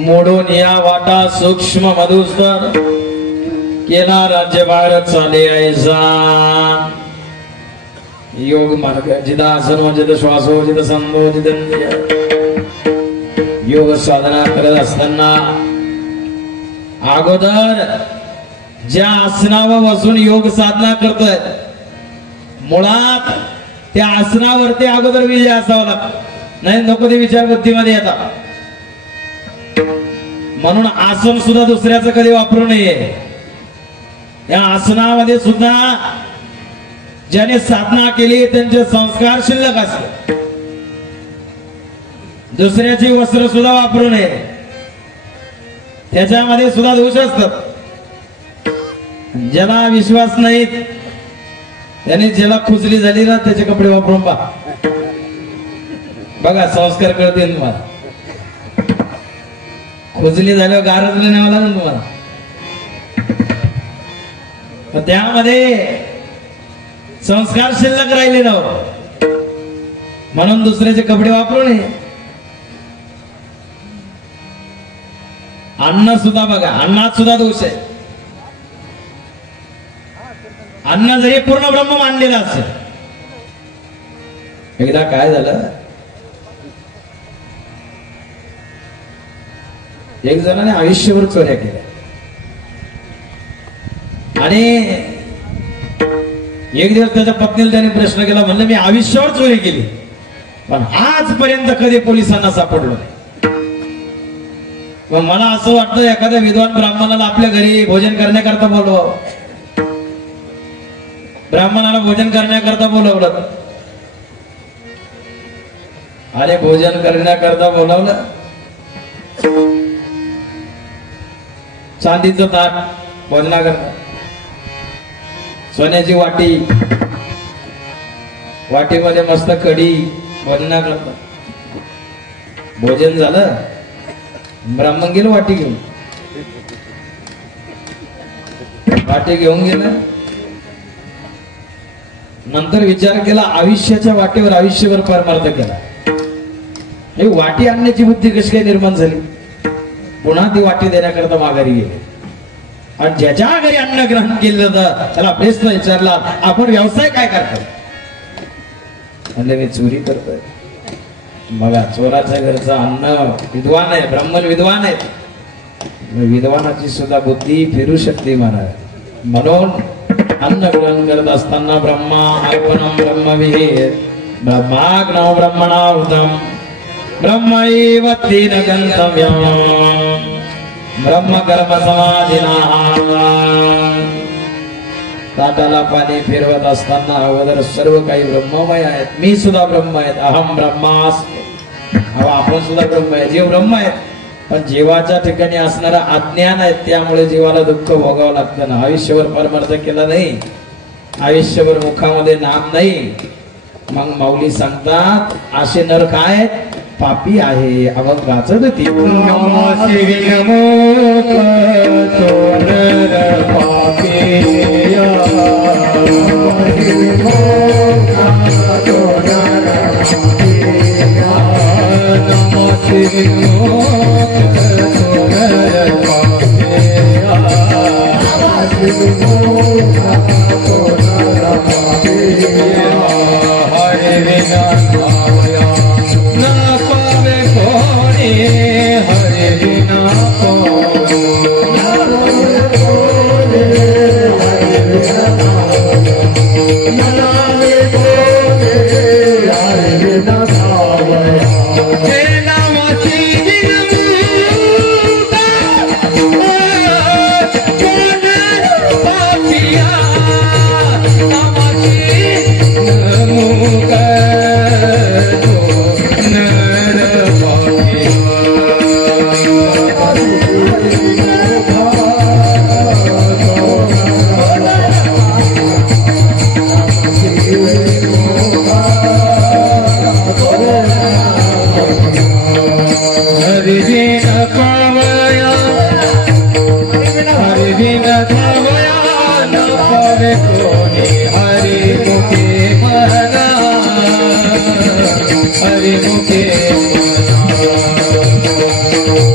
मोडून या वाटा सूक्ष्म मधुस्तर केला राज्य बाहेर चाले ऐसा योग मार्ग जिदा आसन जिद श्वासो जिद संभो जिद योग साधना करत असताना अगोदर ज्या आसनावर बसून योग साधना करतोय मुळात त्या आसनावरती अगोदर विजय असावा लागतो नाही नको ते विचार बुद्धीमध्ये येतात म्हणून आसन सुद्धा दुसऱ्याचं कधी वापरू नये या आसनामध्ये सुद्धा ज्याने साधना केली त्यांचे संस्कार शिल्लक असले दुसऱ्याची वस्त्र सुद्धा वापरू नये त्याच्यामध्ये सुद्धा दोष असतात ज्याला विश्वास नाही त्याने ज्याला खुजली झाली ना त्याचे कपडे वापरून पहा बघा संस्कार कळतील तुम्हाला खुजली झाल्यावर गारच न्यावं लागेल तुम्हाला त्यामध्ये संस्कार शिल्लक राहिले ना म्हणून दुसऱ्याचे कपडे वापरू नये अन्न सुद्धा बघा अन्नात सुद्धा दोष आहे अन्न जरी पूर्ण ब्रह्म मानलेलं असेल एकदा काय झालं एक जणाने आयुष्यभर चोऱ्या केल्या आणि एक दिवस त्याच्या पत्नीला त्याने प्रश्न केला म्हणलं मी आयुष्यावर चोरी केली पण आजपर्यंत कधी पोलिसांना सापडलो नाही मग मला असं वाटतं एखाद्या विद्वान ब्राह्मणाला आपल्या घरी भोजन करण्याकरता बोलवावं ब्राह्मणाला भोजन करण्याकरता बोलवलं अरे भोजन करण्याकरता बोलावलं चांदीचं ताट भोजनाकरता सोन्याची वाटी वाटीमध्ये मस्त कढी भोजनाकरता भोजन झालं ब्राह्मण गेलं वाटी घेऊन गेलं नंतर विचार केला आयुष्याच्या वाटेवर आयुष्यभर परमार्थ केला हे वाटी आणण्याची बुद्धी कशी काय निर्माण झाली पुन्हा ती वाटी देण्याकरता माघारी गेली आणि ज्याच्या घरी अन्न ग्रहण केलं तर त्याला प्रश्न विचारला आपण व्यवसाय काय करतो म्हणजे मी चोरी करतोय बघा चोराच्या घरचं अन्न विद्वान आहे ब्राह्मण विद्वान आहे विद्वानाची सुद्धा बुद्धी फिरू शकते महाराज म्हणून अन्न ग्रहण करत असताना ब्रह्मा अर्पणम ब्रह्मविहे ब्रह्माग्नौ ब्रह्मणाहुतम ब्रह्मैव तेन गंतव्यम् ब्रह्म कर्म समाधिना ताटाला पाणी फिरवत असताना अगोदर सर्व काही ब्रह्ममय आहेत मी सुद्धा ब्रह्म आहेत अहम ब्रह्मास्मि आपण सुद्धा ब्रह्म आहे जीव ब्रह्म आहे पण जीवाच्या ठिकाणी असणारा अज्ञान आहे त्यामुळे जीवाला दुःख भोगावं लागतं ना आयुष्यभर परमार्थ केला नाही आयुष्यभर मुखामध्ये नाम नाही मग माऊली सांगतात असे नर काय पापी आहे अभंगाचं ती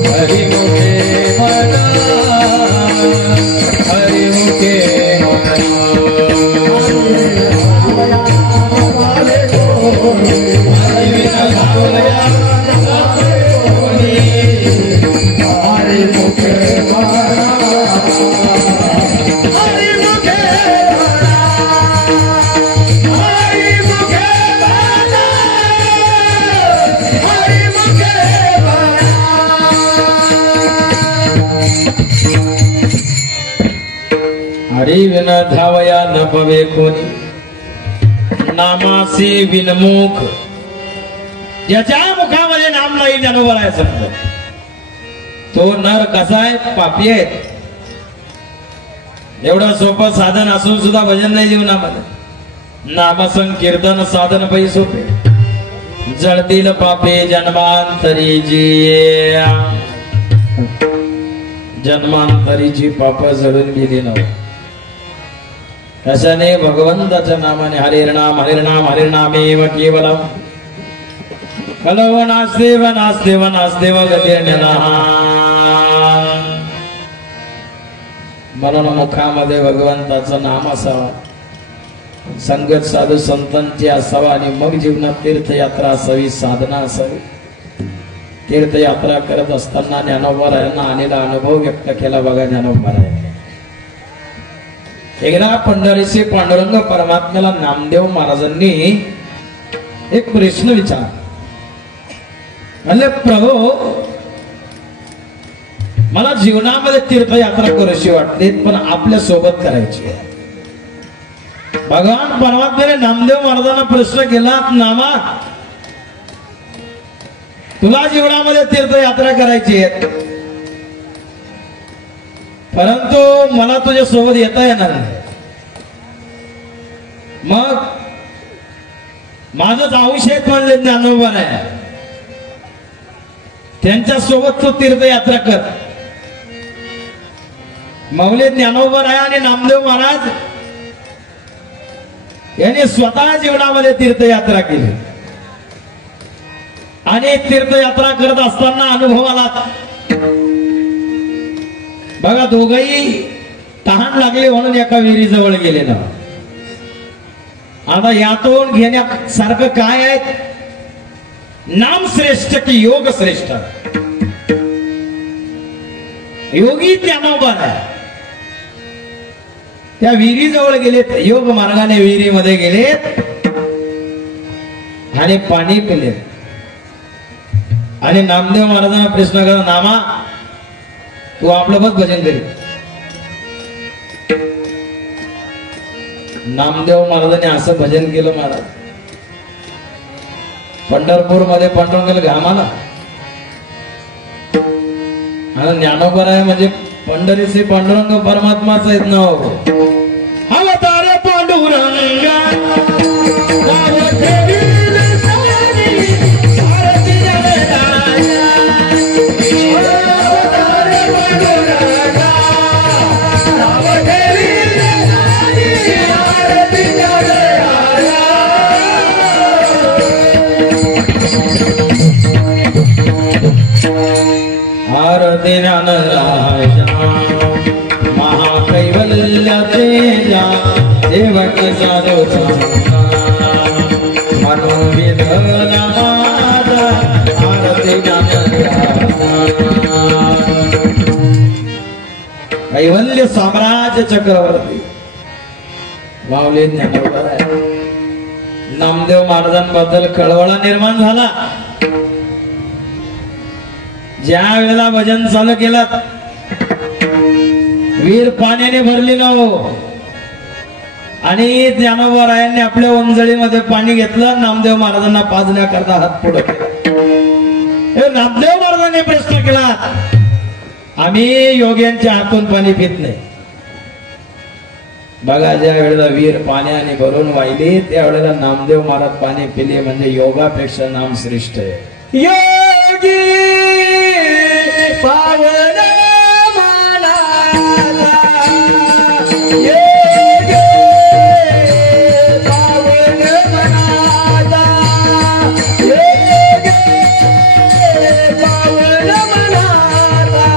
हरि मुखे हरी विन धावया न पवे कोणी, नामासी विनमुख, ज्याच्या मुखामध्ये नाम नाही ज्ञानोबर आहे समजा तो नर कसा आहे, पापी आहे. एवढं सोपं साधन असून सुद्धा भजन नाही जीवनामध्ये. नामसंकीर्तन साधन पै सोपे, जळतील पापे जन्मांतरीची, जन्मांतरीची पाप जळून गेली ना. कशाने? भगवंताच्या नामाने. हरिर्नाम हरिर्नाम हरिर्नामेव केवलम, कलव नास्तेव नास्तेव नास्तेव गतिर्न्यनः. म्हणून मुखामध्ये भगवंताचं नाम असावा, संगत साधू संतांची असावा आणि मग जीवनात तीर्थयात्रा असावी, साधना असावी. तीर्थयात्रा करत असताना ज्ञानोबारायांना आलेला अनुभव व्यक्त केला बघा ज्ञानोबारायांनी. एकदा पंढरीचे पांडुरंग परमात्म्याला नामदेव महाराजांनी एक प्रश्न विचारला. म्हणले, प्रभू मला जीवनामध्ये तीर्थयात्रा करूशी वाटते, पण आपल्या सोबत करायची. भगवान परमात्म्याने नामदेव महाराजांना प्रश्न केला, नामा तुला जीवनामध्ये तीर्थयात्रा करायची आहे, परंतु मला तुझ्या सोबत येता येणार नाही. मग माझं अंश आहेत म्हणले ज्ञानोबा आहे, त्यांच्या सोबत तू तीर्थयात्रा कर. मौले ज्ञानोबा आहे आणि नामदेव महाराज यांनी स्वतः जीवनामध्ये तीर्थयात्रा केली आणि तीर्थयात्रा करत असताना अनुभव आला. बघा, दोघही तहान लागले म्हणून एका विहिरीजवळ गेले ना. आता यातून घेण्यासारखं काय आहे? नाम श्रेष्ठ की योग श्रेष्ठ? योगी ज्ञानोबा आहे, त्या विहिरीजवळ गेलेत, योग मार्गाने विहिरीमध्ये गेलेत आणि पाणी पिलेत. आणि नामदेव महाराजांना प्रश्न करा, नामा तू आपलं बघ भजन करी. नामदेव महाराजांनी असं भजन केलं महाराज. पंढरपूर मध्ये पांडुरंगाला घाम आला. आणि ज्ञानोबा आहे म्हणजे पंढरीचे पांडुरंग परमात्माच आहेत ना. अवतार पांडुरंग आरती ज्ञानराजा महाकैवल्य तेजा देवक साधूचा मनोविधना माझा. आरती ज्ञानराजा कैवल्य साम्राज्य चक्रवर्ती माऊली ज्ञानोबा. नामदेव महाराजांबद्दल कळवळा निर्माण झाला. ज्या वेळेला भजन चालू केलं, वीर पाण्याने भरली ना हो. आणि ज्ञानोबा रायांनी आपल्या ओंजळीमध्ये पाणी घेतलं, नामदेव महाराजांना पाजण्याकरता हात पुढे केला. नामदेव महाराजांनी प्रश्न केला, आम्ही योग्यांच्या हातून पाणी पित नाही. बघा, ज्या वेळेला वीर पाण्याने भरून वाहिले त्यावेळेला नामदेव महाराज पाणी पिले, म्हणजे योगापेक्षा नाम श्रेष्ठ आहे. योगी पावन मानाचा, योगी पावन मनाचा, योगी पावन मनाचा,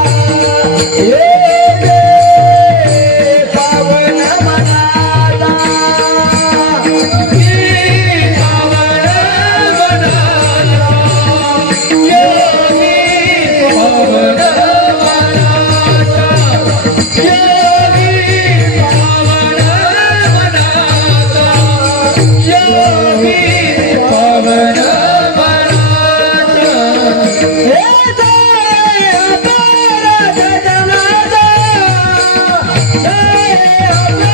योगी पावन मनाचा, Yeah.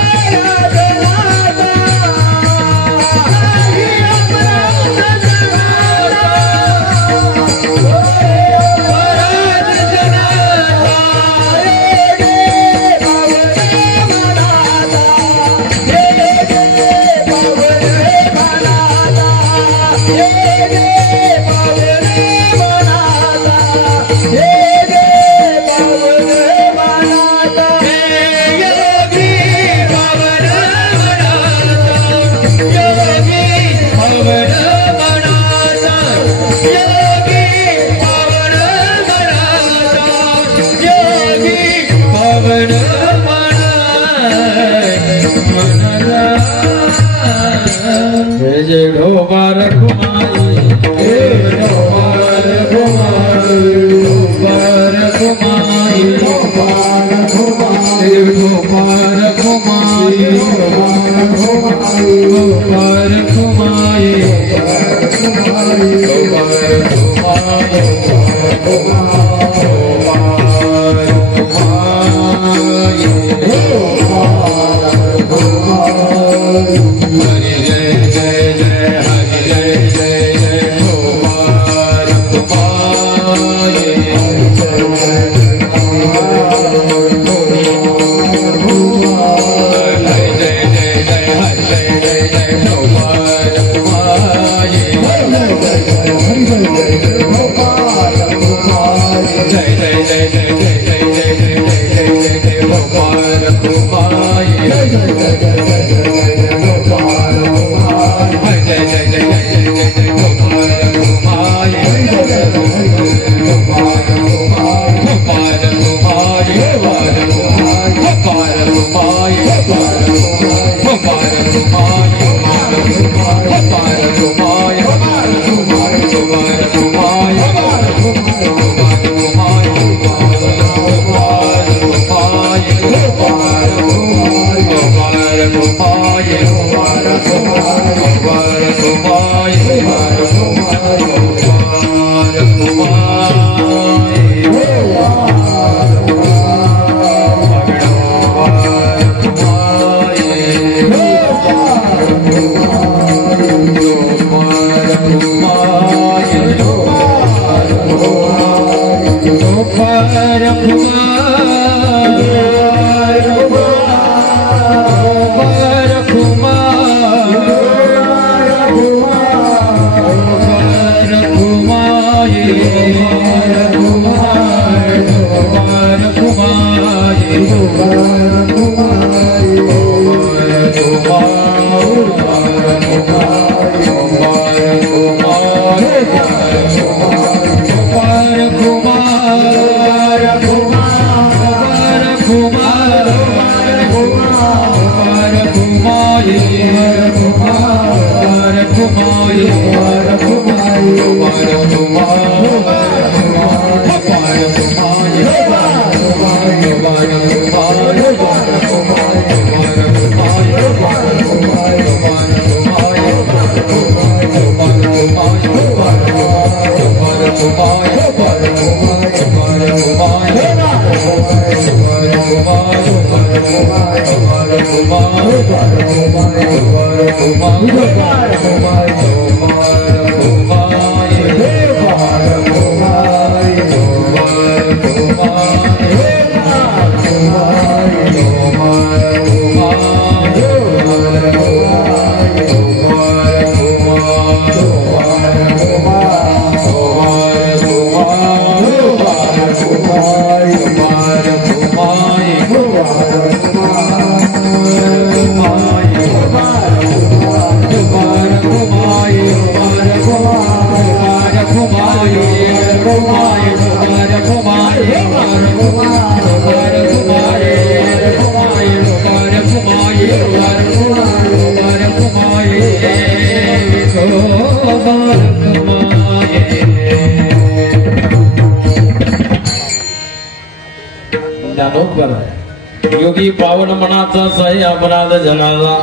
योगी पावन मनाचा सही अपराध जनाला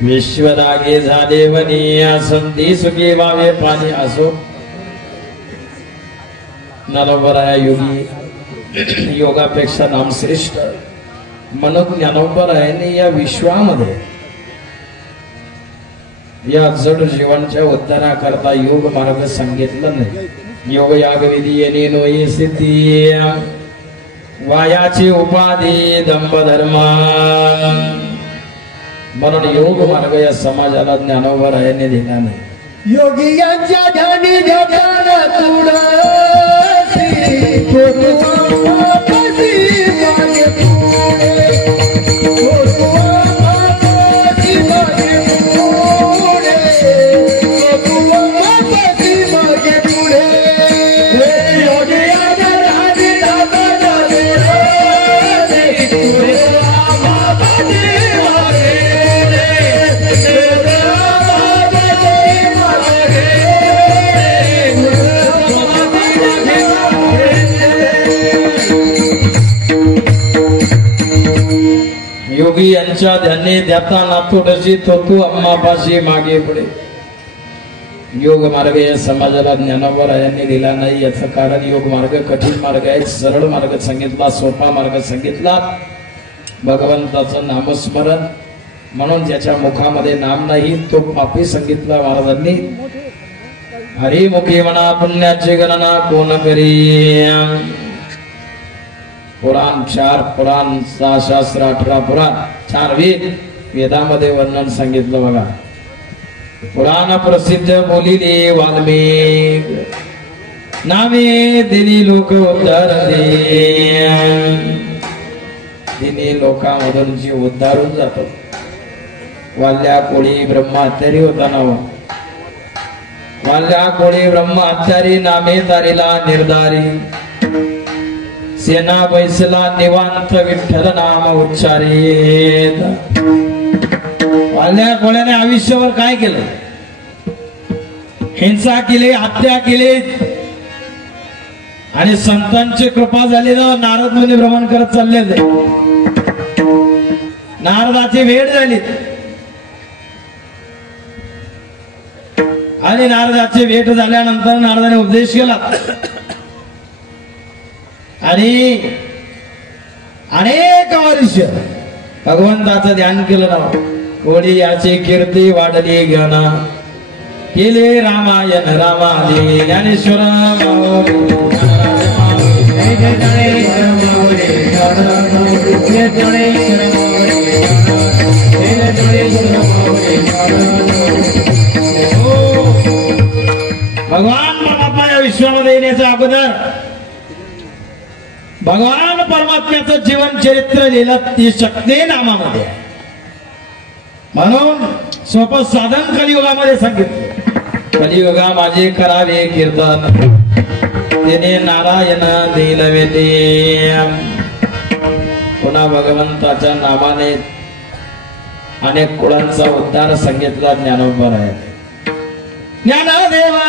विश्वरागे झाले वनी संधी सुखी वावे पाणी असो ज्ञानोबराया योगी योगापेक्षा नाम श्रेष्ठ म्हणून ज्ञानोबरायाने या विश्वामध्ये या जड जीवनाच्या उद्धाराकरता योग मार्ग सांगितला नाही। योग यागविधी येणे नोये सिद्धी वायाची उपाधी दंभ धर्म म्हणून योग मार्ग या समाजाला ज्ञानोबरायाने दिला नाही। योगी यांच्या ध्यानी ध्यानाला तुळसी फोटुआ कशी मागे पुढे फोटुआ कशी मागे पुढे फोटुआ कशी मागे पुढे योगी यांच्या ध्यानी ध्यानाला तुळसी फोटुआ कशी मागे पुढे योगी यांच्या ध्यानी ध्याता थोडशी तो तू अम्मापाशी मागे पुढे योग मार्ग या समाजाला ज्ञानोबा यांनी दिला नाही. याचं कारण योग मार्ग कठीण मार्ग आहे. सरळ मार्ग सांगितला, सोपा मार्ग सांगितला, भगवंताचं नामस्मरण. म्हणून ज्याच्या मुखामध्ये नाम नाही तो पापी सांगितला महाराजांनी. हरिमुखी म्हणा पुण्याची गणना कोण करी. पुराण 4 पुराण 6 शास्त्र 18 पुराण 4 वेद वेदामध्ये वर्णन सांगितलं बघा. पुराण प्रसिद्ध बोलिले वाल्मिक नामे दिनी लोक उद्धार दे. दिनी लोकांमधून जीव उद्धारून जातो. वाल्या कोळी ब्रह्महत्यारी होता ना. वाल्या कोळी ब्रह्महत्यारी नामे तारीला निर्धारी. सेना बैसला निवांत विठ्ठल नाम उच्चारित. वाल्या कोळ्याने आयुष्यावर काय केलं? हिंसा केली, हत्या केली आणि संतांची कृपा झाली ना. नारद मुनी भ्रमण करत चालले. नारदाची भेट झाली आणि नारदाची भेट झाल्यानंतर नारदाने उपदेश केला आणि अनेक वर्ष भगवंताचं ध्यान केलं ना. कोणी याची कीर्ती वाढली गणा केले रामायण रामाले ज्ञानेश्वर भगवान परमात्मा या विश्वामध्ये येण्याच्या अगोदर भगवान परमात्म्याचं जीवन चरित्र लिहिलं ती शक्ती नामामध्ये. म्हणून सोपं साधन कलियुगामध्ये सांगितलं. कलियुगा माझे करावे कीर्तन तेने नारायण दिलवे ते. पुन्हा भगवंताच्या नामाने अनेक कुळांचा उद्धार सांगितला ज्ञानोबा आहे. ज्ञानदेवा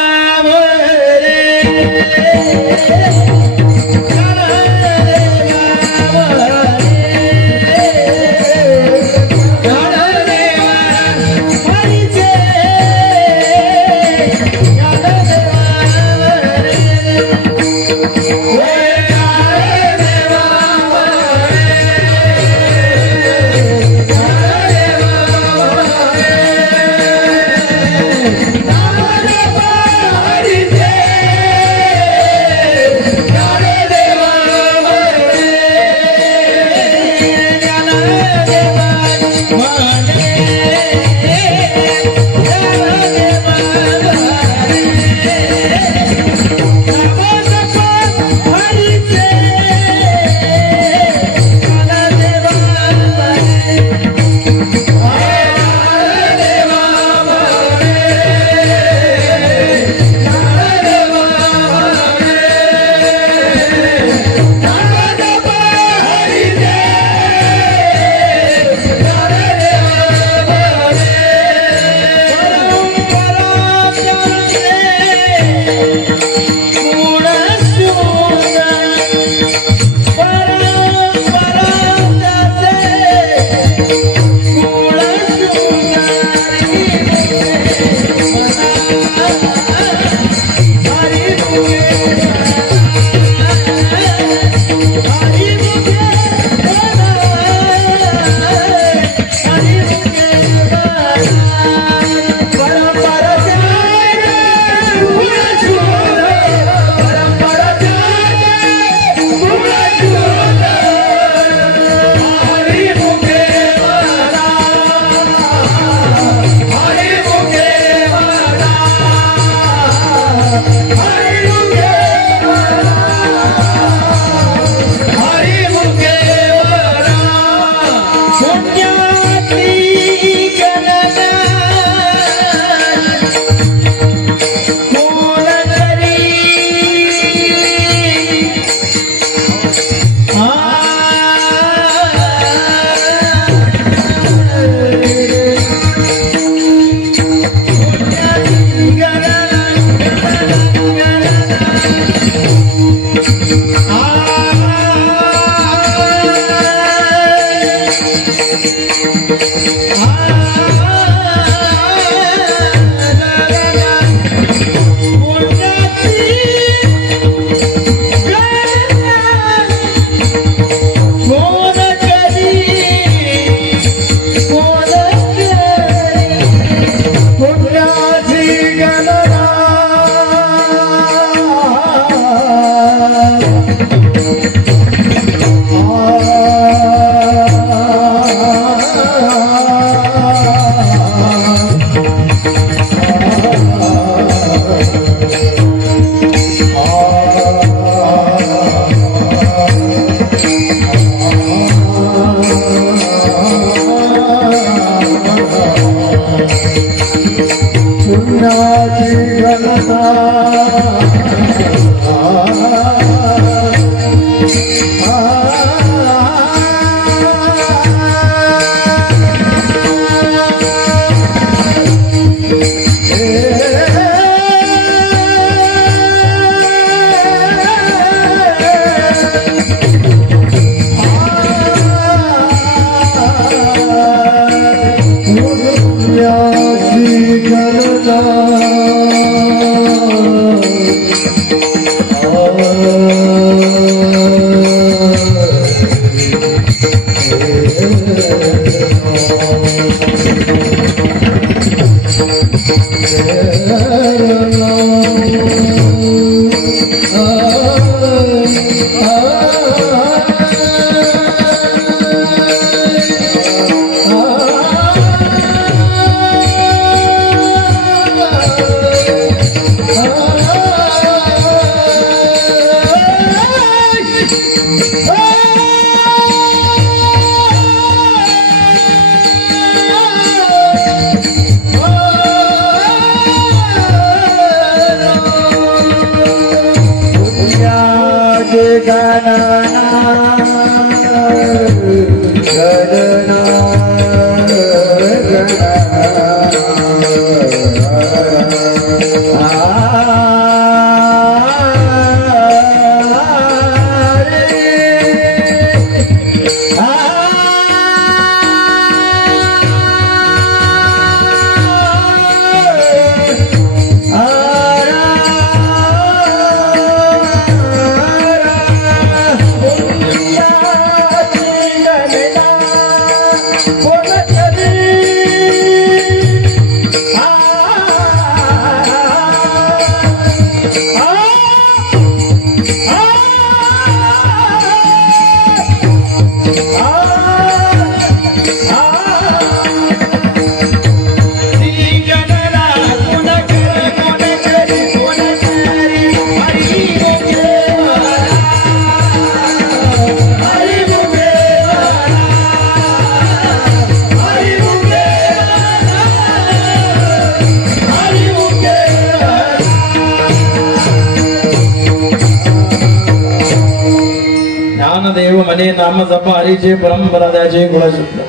देव म्हणे नाम जप हरीचे परंपरा द्याचे कुळशुद्ध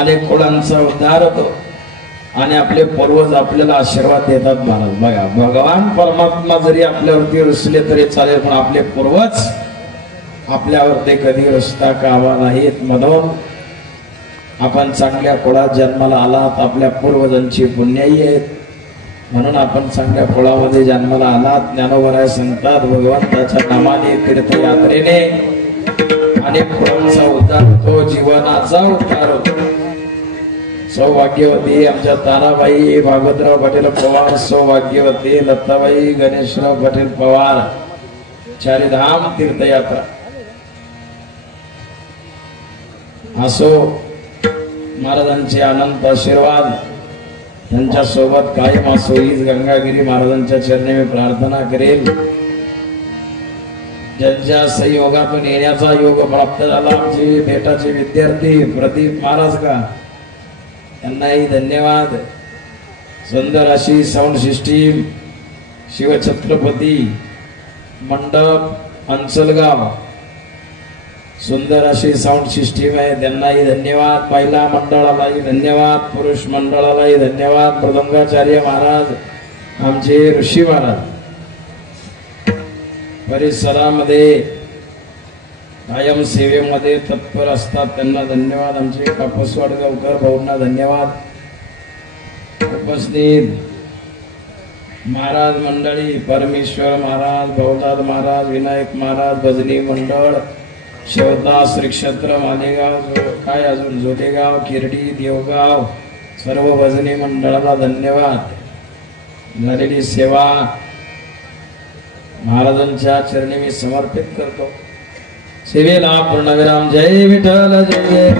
अनेक कुळांचा उद्धार होतो आणि आपले पूर्वज आपल्याला आशीर्वाद देतात महाराज. बघा भगवान परमात्मा जरी आपल्यावरती रुसले तरी चालेल पण आपले पूर्वज आपल्यावरती कधी रुसता कामा नाहीत. म्हणून आपण चांगल्या कुळात जन्माला आलात, आपल्या पूर्वजांची पुण्याई आहेत म्हणून आपण चांगल्या कुळामध्ये जन्माला आलात. ज्ञानोबराय सांगतात भगवंताच्या नामाने तीर्थयात्रेने अनेक कुळांचा उद्धार होतो, जीवनाचा उद्धार होतो. सौभाग्यवती आमच्या ताराबाई भागवतराव पाटील पवार, सौभाग्यवती लताबाई गणेशराव पाटील पवार, चारिधाम तीर्थयात्रा असो. महाराजांचे अनंत आशीर्वाद त्यांच्या सोबत कायम असो हीच गंगागिरी महाराजांच्या चरणी मी प्रार्थना करेल. ज्यांच्या संयोगातून येण्याचा योग प्राप्त झाला आमचे भेटाचे विद्यार्थी प्रदीप महाराज का त्यांनाही धन्यवाद. सुंदर अशी साऊंड सिस्टीम शिवछत्रपती मंडप अंचलगाव सुंदर अशी साऊंड सिस्टीम आहे त्यांनाही धन्यवाद. महिला मंडळालाही धन्यवाद, पुरुष मंडळालाही धन्यवाद. मृदंगाचार्य महाराज आमचे ऋषी महाराज परिसरामध्ये कायम सेवेमध्ये तत्पर असतात त्यांना धन्यवाद. आमचे कापसवाड गावकर भाऊंना धन्यवाद. उपस्थित महाराज मंडळी परमेश्वर महाराज, भाऊदाद महाराज, विनायक महाराज, भजनी मंडळ, शिवदास श्री क्षेत्र मालेगाव, काय अजून जोतेगाव, किरडी, देवगाव सर्व भजनी मंडळाला धन्यवाद. झालेली सेवा महाराजांच्या चरणी मी समर्पित करतो. सेवेला पूर्णविराम. जय विठ्ठल जय जय